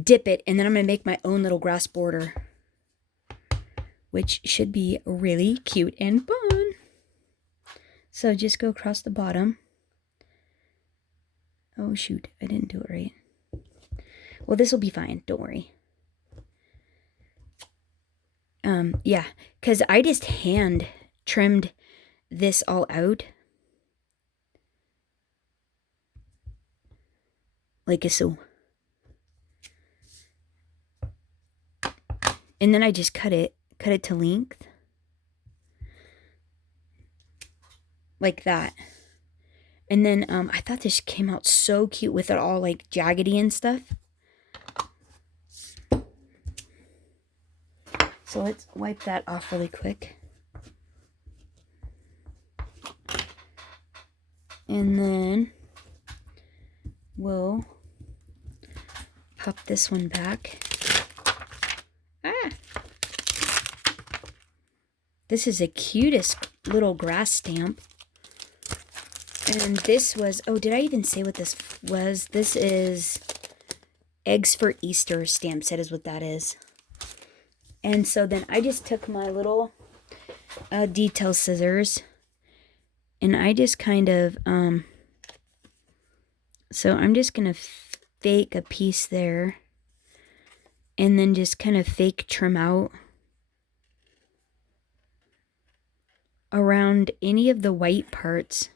dip it, and then I'm going to make my own little grass border, which should be really cute and fun. So just go across the bottom. Oh, shoot. I didn't do it right. Well, this will be fine. Don't worry. Yeah, because I just hand trimmed this all out. Like so. And then I just cut it to length. Like that. And then I thought this came out so cute with it all like jaggedy and stuff. So let's wipe that off really quick. And then we'll pop this one back. Ah! This is the cutest little grass stamp. And this was, oh, did I even say what this was? This is Eggs for Easter stamp set is what that is. And so then I just took my little detail scissors, and I just kind of, so I'm just going to fake a piece there, and then just kind of fake trim out around any of the white parts.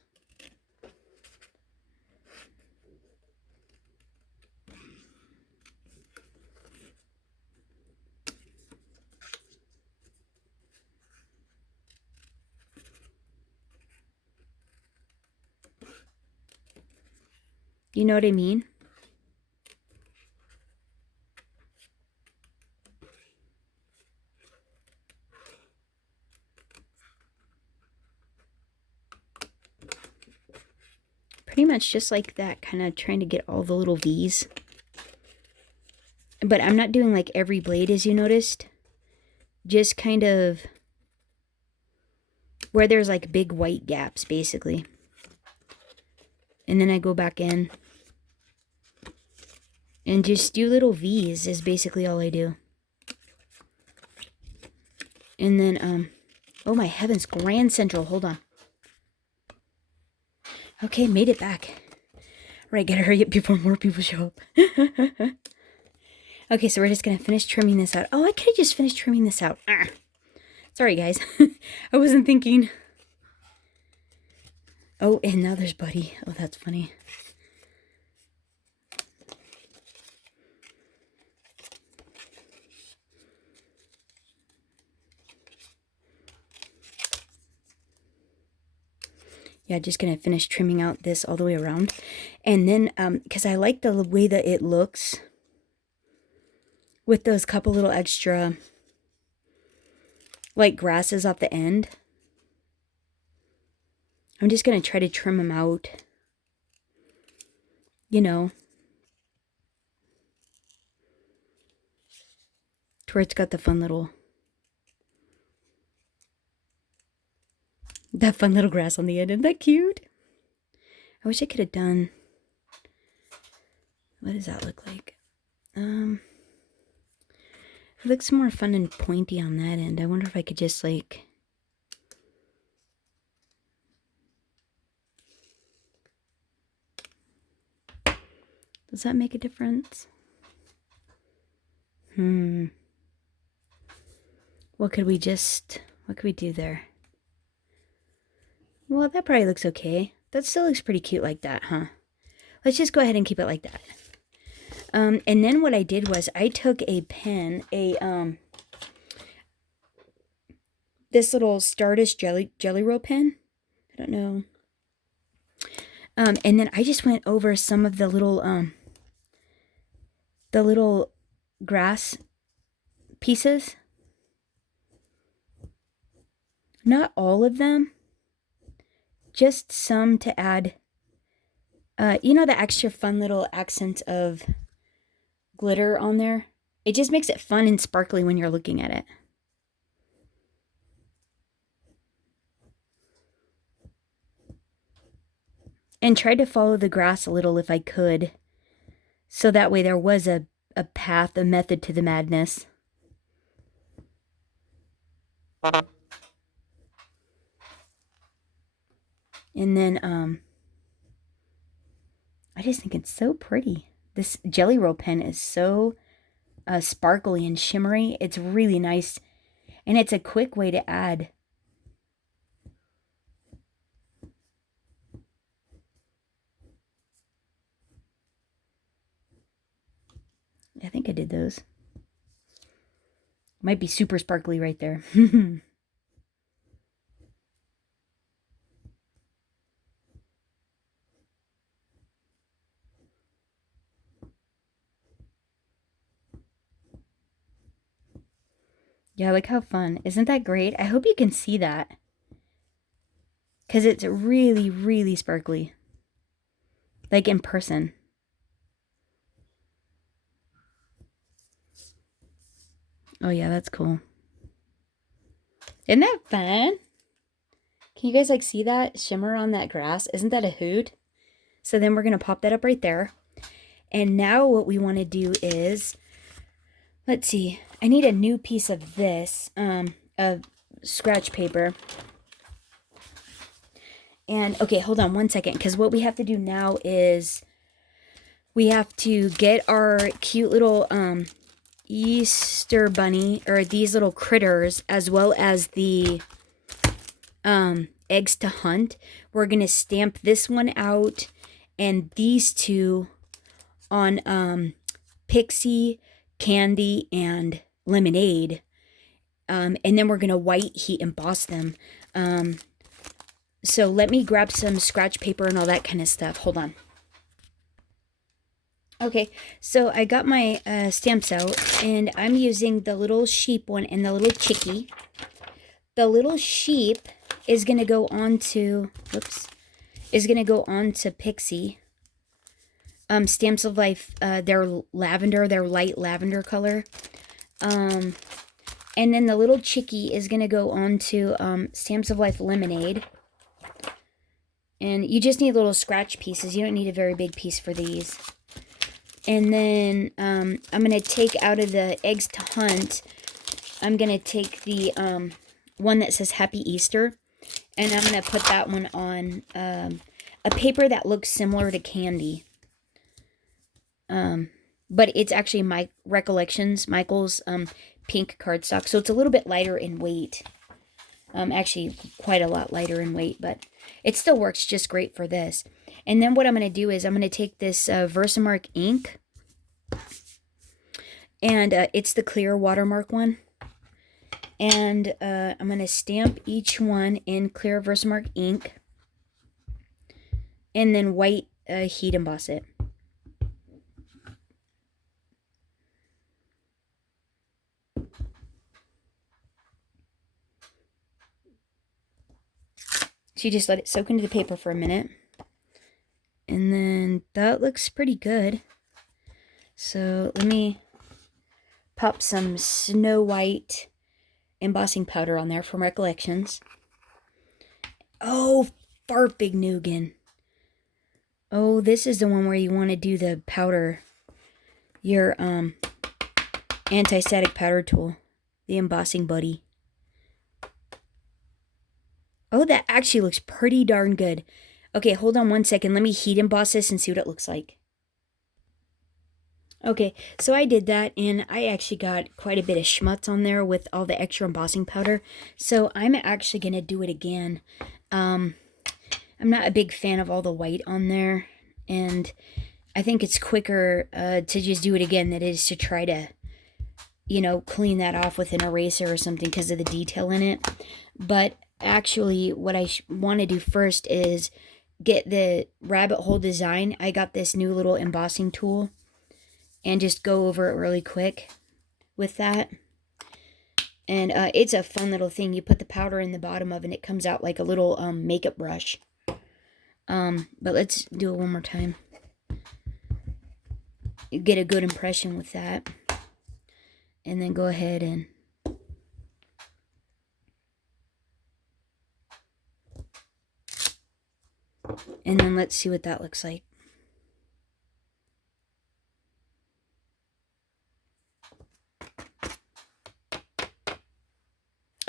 You know what I mean? Pretty much just like that, kind of trying to get all the little V's. But I'm not doing like every blade, as you noticed. Just kind of where there's like big white gaps, basically. And then I go back in and just do little V's is basically all I do. And then, oh my heavens, Grand Central, hold on. Okay, made it back. Right, gotta hurry up before more people show up. Okay, so we're just gonna finish trimming this out. Oh, I could have just finished trimming this out. Ah. Sorry, guys. I wasn't thinking. Oh, and now there's Buddy. Oh, that's funny. Yeah, just gonna finish trimming out this all the way around. And then, because I like the way that it looks with those couple little extra, like, grasses off the end. I'm just gonna try to trim them out. You know. to where it's got the fun little grass on the end. Isn't that cute? I wish I could have done, what does that look like? It looks more fun and pointy on that end. I wonder if I could just like, does that make a difference? What could we do there? Well, that probably looks okay. That still looks pretty cute like that, huh? Let's just go ahead and keep it like that. And then what I did was I took a pen, this little Stardust Jelly Roll pen. I don't know. And then I just went over some of the little grass pieces. Not all of them. Just some to add, you know, the extra fun little accent of glitter on there. It just makes it fun and sparkly when you're looking at it. And tried to follow the grass a little if I could. So that way there was a path, a method to the madness. And then, I just think it's so pretty. This Jelly Roll pen is so sparkly and shimmery. It's really nice. And it's a quick way to add. I think I did those. Might be super sparkly right there. Yeah, like how fun. Isn't that great? I hope you can see that. Because it's really, really sparkly. Like in person. Oh yeah, that's cool. Isn't that fun? Can you guys like see that shimmer on that grass? Isn't that a hoot? So then we're going to pop that up right there. And now what we want to do is, let's see, I need a new piece of this, of scratch paper. And, okay, hold on one second, because what we have to do now is we have to get our cute little Easter bunny, or these little critters, as well as the eggs to hunt. We're going to stamp this one out and these two on Pixie, Candy, and Lemonade. And then we're going to white heat emboss them. So let me grab some scratch paper and all that kind of stuff. Hold on. Okay, so I got my stamps out, and I'm using the little sheep one and the little chickie. The little sheep is going to go on to, Pixie. Stamps of Life, they're light lavender color. And then the little chickie is going to go on to Stamps of Life Lemonade. And you just need little scratch pieces. You don't need a very big piece for these. And then I'm going to take out of the Eggs to Hunt, I'm going to take the one that says Happy Easter. And I'm going to put that one on a paper that looks similar to Candy. But it's actually Michael's pink cardstock. So it's a little bit lighter in weight. Actually, quite a lot lighter in weight, but it still works just great for this. And then what I'm going to do is I'm going to take this Versamark ink, and it's the clear watermark one. And I'm going to stamp each one in clear Versamark ink, and then white heat emboss it. So you just let it soak into the paper for a minute. And then that looks pretty good. So let me pop some Snow White embossing powder on there from Recollections. Oh, fart big nougat. Oh, this is the one where you want to do the powder. Your anti-static powder tool. The embossing buddy. Oh, that actually looks pretty darn good. Okay, hold on one second. Let me heat emboss this and see what it looks like. Okay, so I did that, and I actually got quite a bit of schmutz on there with all the extra embossing powder. So I'm actually going to do it again. I'm not a big fan of all the white on there, and I think it's quicker to just do it again than it is to try to, you know, clean that off with an eraser or something because of the detail in it. But actually, what I want to do first is get the rabbit hole design. I got this new little embossing tool and just go over it really quick with that. And it's a fun little thing. You put the powder in the bottom of it and it comes out like a little makeup brush. But let's do it one more time. You get a good impression with that. And then go ahead and then let's see what that looks like.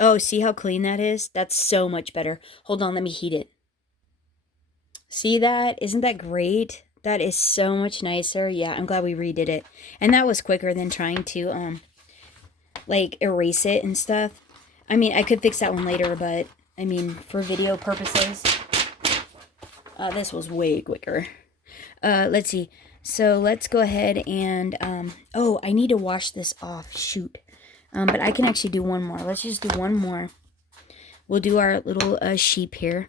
Oh, see how clean that is? That's so much better. Hold on, let me heat it. See that? Isn't that great? That is so much nicer. Yeah, I'm glad we redid it. And that was quicker than trying to, like, erase it and stuff. I mean, I could fix that one later, but, I mean, for video purposes, this was way quicker. Let's see. So let's go ahead and, oh, I need to wash this off. Shoot. But I can actually do one more. Let's just do one more. We'll do our little sheep here.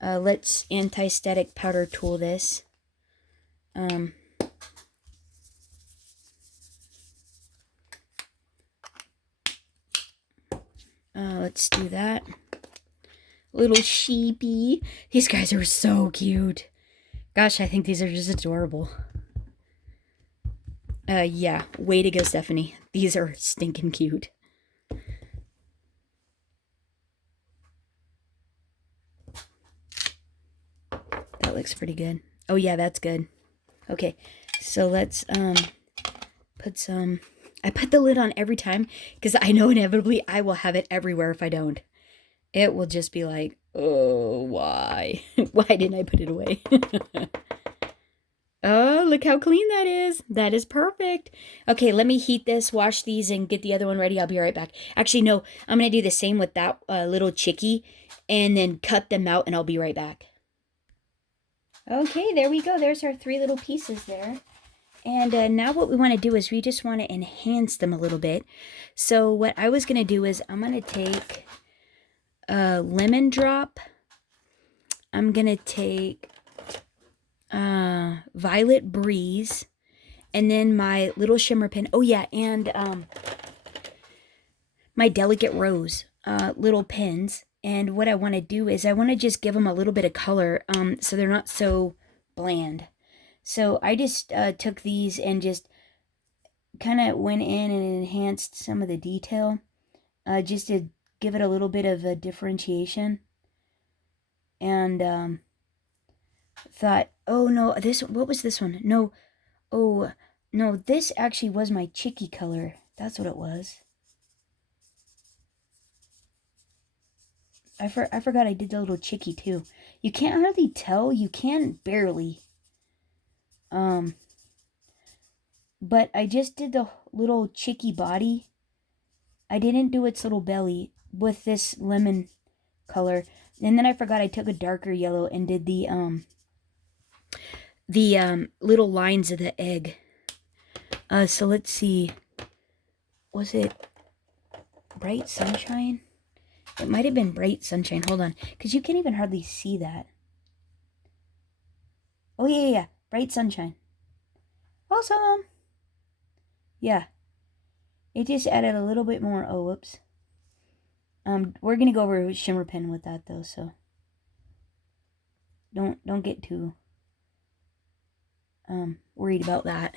Let's anti-static powder tool this. Let's do that. Little sheepy. These guys are so cute. Gosh, I think these are just adorable. Yeah, way to go, Stephanie. These are stinking cute. That looks pretty good. Oh yeah, that's good. Okay, so let's put some... I put the lid on every time because I know inevitably I will have it everywhere if I don't. It will just be like, oh, why? Why didn't I put it away? Oh, look how clean that is. That is perfect. Okay, let me heat this, wash these, and get the other one ready. I'll be right back. Actually, no, I'm going to do the same with that little chickie and then cut them out, and I'll be right back. Okay, there we go. There's our 3 little pieces there. And now what we want to do is we just want to enhance them a little bit. So what I was going to do is I'm going to take a lemon drop. I'm going to take Violet Breeze, and then my little shimmer pen. Oh yeah, and my Delicate Rose little pens. And what I want to do is I want to just give them a little bit of color so they're not so bland. So I just took these and just kind of went in and enhanced some of the detail just to give it a little bit of a differentiation. And thought, oh no, what was this one? No, oh no, this actually was my chickie color. That's what it was. I forgot I did the little chickie too. You can't hardly tell. You can barely. But I just did the little chickie body. I didn't do its little belly with this lemon color. And then I forgot I took a darker yellow and did the little lines of the egg. So let's see. Was it Bright Sunshine? It might have been Bright Sunshine. Hold on. Because you can't even hardly see that. Oh, yeah. Bright Sunshine. Awesome. Yeah. It just added a little bit more. Oh, whoops. We're going to go over shimmer pen with that, though, so don't get too worried about that.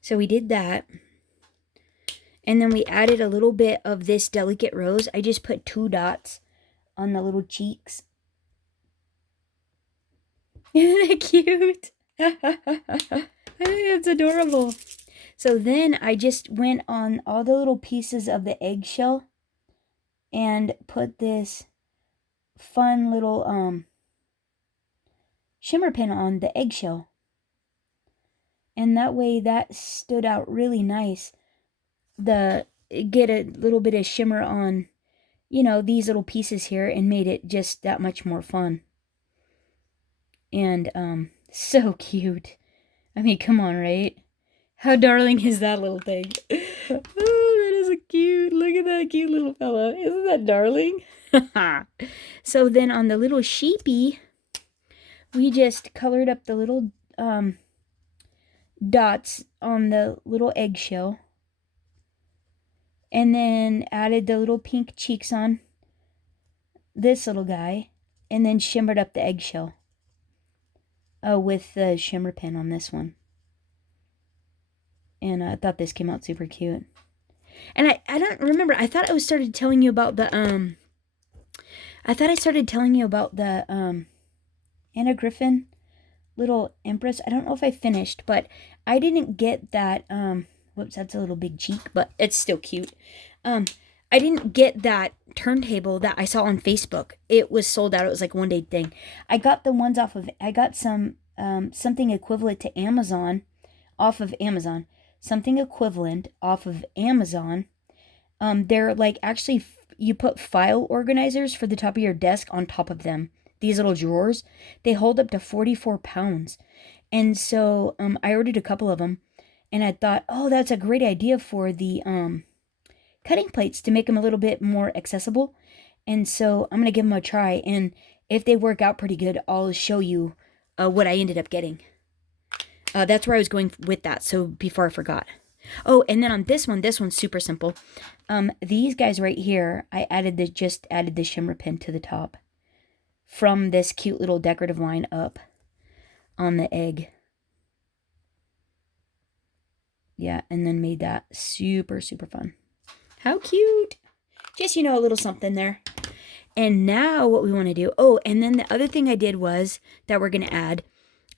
So we did that. And then we added a little bit of this delicate rose. I just put 2 dots on the little cheeks. Isn't that cute? I think it's adorable. So then I just went on all the little pieces of the eggshell and put this fun little shimmer pin on the eggshell. And that way that stood out really nice. Get a little bit of shimmer on, you know, these little pieces here and made it just that much more fun. And so cute. I mean, come on, right? How darling is that little thing? Oh, that is a cute. Look at that cute little fella. Isn't that darling? So then on the little sheepy, we just colored up the little dots on the little eggshell. And then added the little pink cheeks on this little guy. And then shimmered up the eggshell with the shimmer pin on this one. And I thought this came out super cute. And I don't remember. I thought I started telling you about the Anna Griffin little Empress. I don't know if I finished, but I didn't get that whoops, that's a little big cheek, but it's still cute. I didn't get that turntable that I saw on Facebook. It was sold out. It was like a one-day thing. I got the ones I got some something equivalent to Amazon off of Amazon. Something equivalent off of Amazon. They're like actually you put file organizers for the top of your desk on top of them. These little drawers, they hold up to 44 pounds. And so I ordered a couple of them, and I thought, oh, that's a great idea for the cutting plates to make them a little bit more accessible. And so I'm going to give them a try, and if they work out pretty good, I'll show you what I ended up getting. That's where I was going with that, so before I forgot. Oh, and then on this one's super simple. These guys right here, I just added the shimmer pin to the top from this cute little decorative line up on the egg. Yeah, and then made that super, super fun. How cute! Just, you know, a little something there. And now what we want to do, oh, and then the other thing I did was, that we're going to add,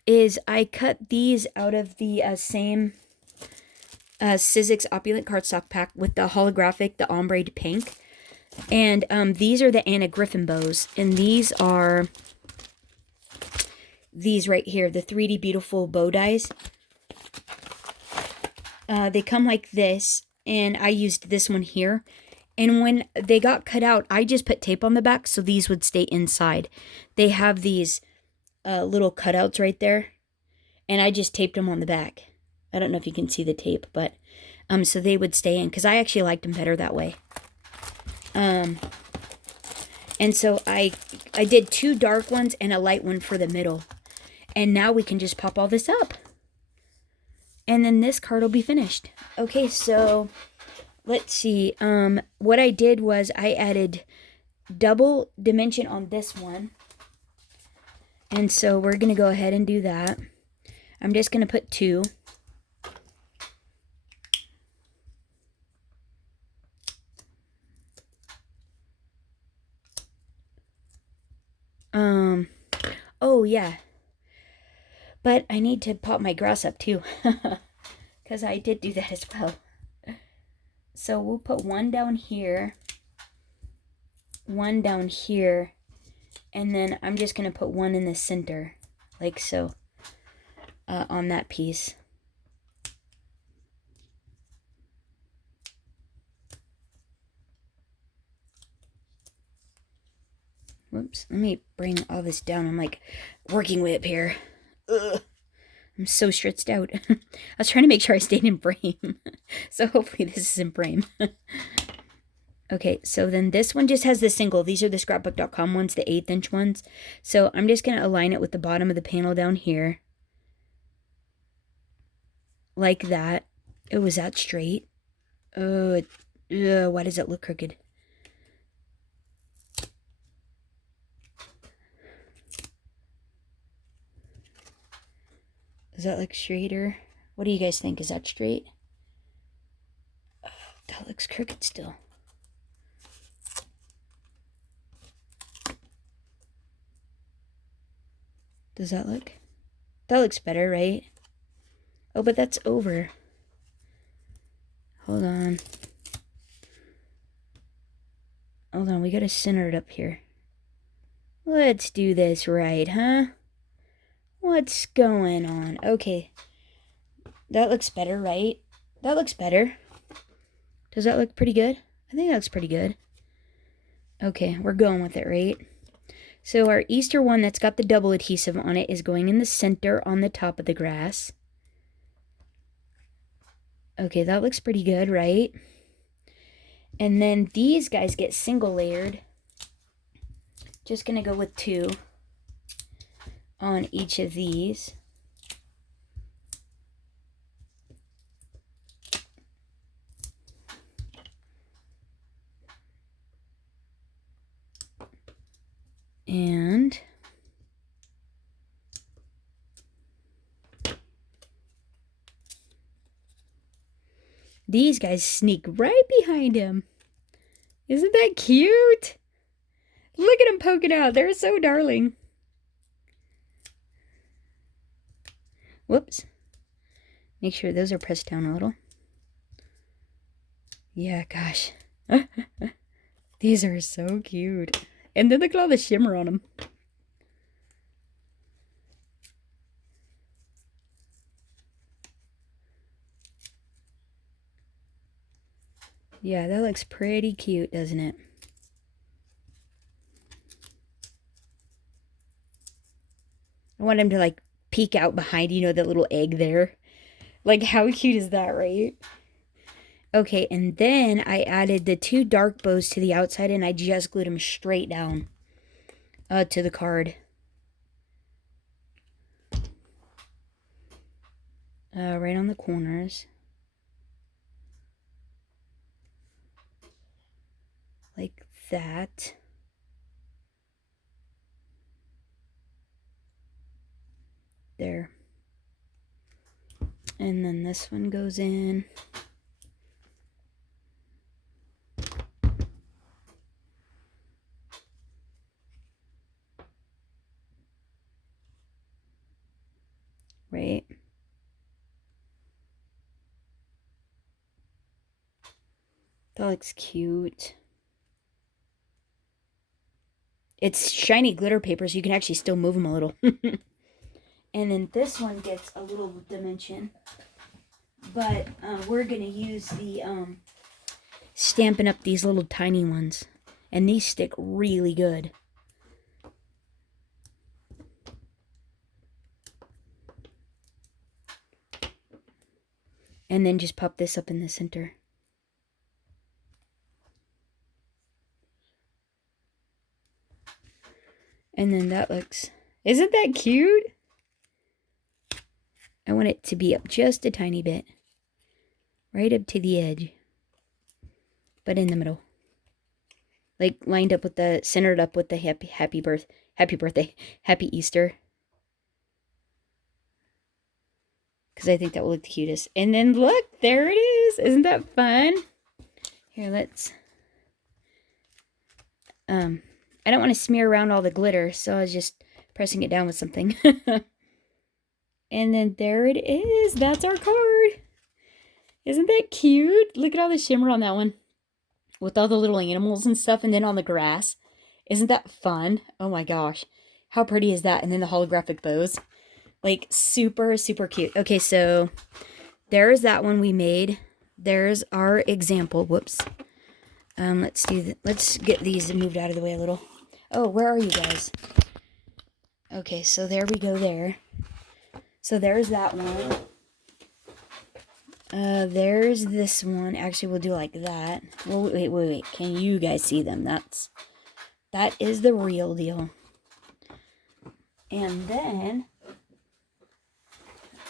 is I cut these out of the same Sizzix Opulent cardstock pack with the holographic, the ombre pink. And these are the Anna Griffin bows. And these are these right here, the 3D Beautiful bow dies. They come like this, and I used this one here. And when they got cut out, I just put tape on the back so these would stay inside. They have these little cutouts right there, and I just taped them on the back. I don't know if you can see the tape, but so they would stay in, because I actually liked them better that way. And so I did 2 dark ones and a light one for the middle. And now we can just pop all this up. And then this card will be finished. Okay, so let's see. What I did was I added double dimension on this one. And so we're going to go ahead and do that. I'm just going to put 2. Oh yeah. But I need to pop my grass up too. Because I did do that as well. So we'll put 1 down here. 1 down here. And then I'm just going to put 1 in the center. Like so. On that piece. Whoops. Let me bring all this down. I'm like working whip here. Ugh. I'm so stretched out. I was trying to make sure I stayed in frame. So hopefully this is in frame. Okay, so then this one just has the single. These are the scrapbook.com ones, the 1/8 inch ones. So I'm just going to align it with the bottom of the panel down here. Like that. Oh, was that straight? Oh, why does it look crooked? Does that look straighter? What do you guys think? Is that straight? That looks crooked still. Does that look? That looks better, right? Oh, but that's over. Hold on. Hold on, we gotta center it up here. Let's do this right, huh? What's going on? Okay. That looks better, right? That looks better. Does that look pretty good? I think that looks pretty good. Okay, we're going with it, right? So our Easter one that's got the double adhesive on it is going in the center on the top of the grass. Okay, that looks pretty good, right? And then these guys get single layered. Just gonna go with 2 on each of these. And these guys sneak right behind him. Isn't that cute? Look at them poking out. They're so darling. Whoops. Make sure those are pressed down a little. Yeah, gosh. These are so cute. And then look at all the shimmer on them. Yeah, that looks pretty cute, doesn't it? I want him to like peek out behind, you know, that little egg there. Like, how cute is that, right? Okay, and then I added the 2 dark bows to the outside, and I just glued them straight down to the card. Right on the corners. Like that. There. And then this one goes in. Right. That looks cute. It's shiny glitter paper, so you can actually still move them a little. And then this one gets a little dimension. But we're going to use the Stampin' Up! These little tiny ones. And these stick really good. And then just pop this up in the center. And then that looks... Isn't that cute? I want it to be up just a tiny bit. Right up to the edge. But in the middle. Like lined up with the... Centered up with the happy birthday. Happy Easter. Because I think that will look the cutest. And then look, there it is. Isn't that fun? Here, let's... I don't want to smear around all the glitter, so I was just pressing it down with something. And then there it is. That's our card. Isn't that cute? Look at all the shimmer on that one. With all the little animals and stuff, and then on the grass. Isn't that fun? Oh my gosh. How pretty is that? And then the holographic bows. Like, super, super cute. Okay, so there's that one we made. There's our example. Whoops. Let's get these moved out of the way a little. Oh, where are you guys? Okay, so there we go there. So there's that one. There's this one. Actually, we'll do like that. Well, wait. Can you guys see them? That is the real deal. And then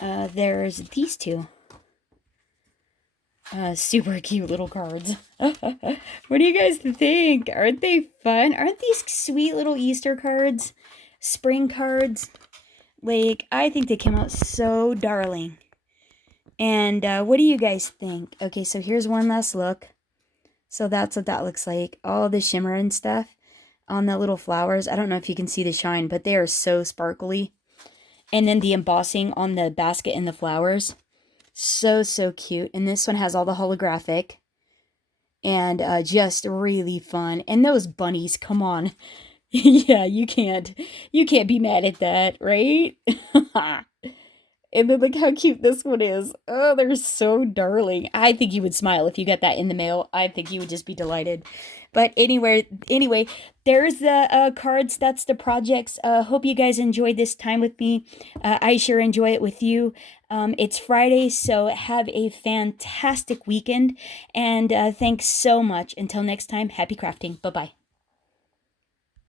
there's these 2. Super cute little cards. What do you guys think? Aren't they fun? Aren't these sweet little Easter cards? Spring cards? Like, I think they came out so darling. And what do you guys think? Okay, so here's one last look. So that's what that looks like. All the shimmer and stuff on the little flowers. I don't know if you can see the shine, but they are so sparkly. And then the embossing on the basket and the flowers. So, so cute. And this one has all the holographic. And just really fun. And those bunnies, come on. Yeah, you can't be mad at that, right? And then look how cute this one is. Oh, they're so darling. I think you would smile if you got that in the mail. I think you would just be delighted. But anyway, there's the cards. That's the projects. Hope you guys enjoyed this time with me. I sure enjoy it with you. It's Friday, so have a fantastic weekend. And thanks so much. Until next time, happy crafting. Bye-bye.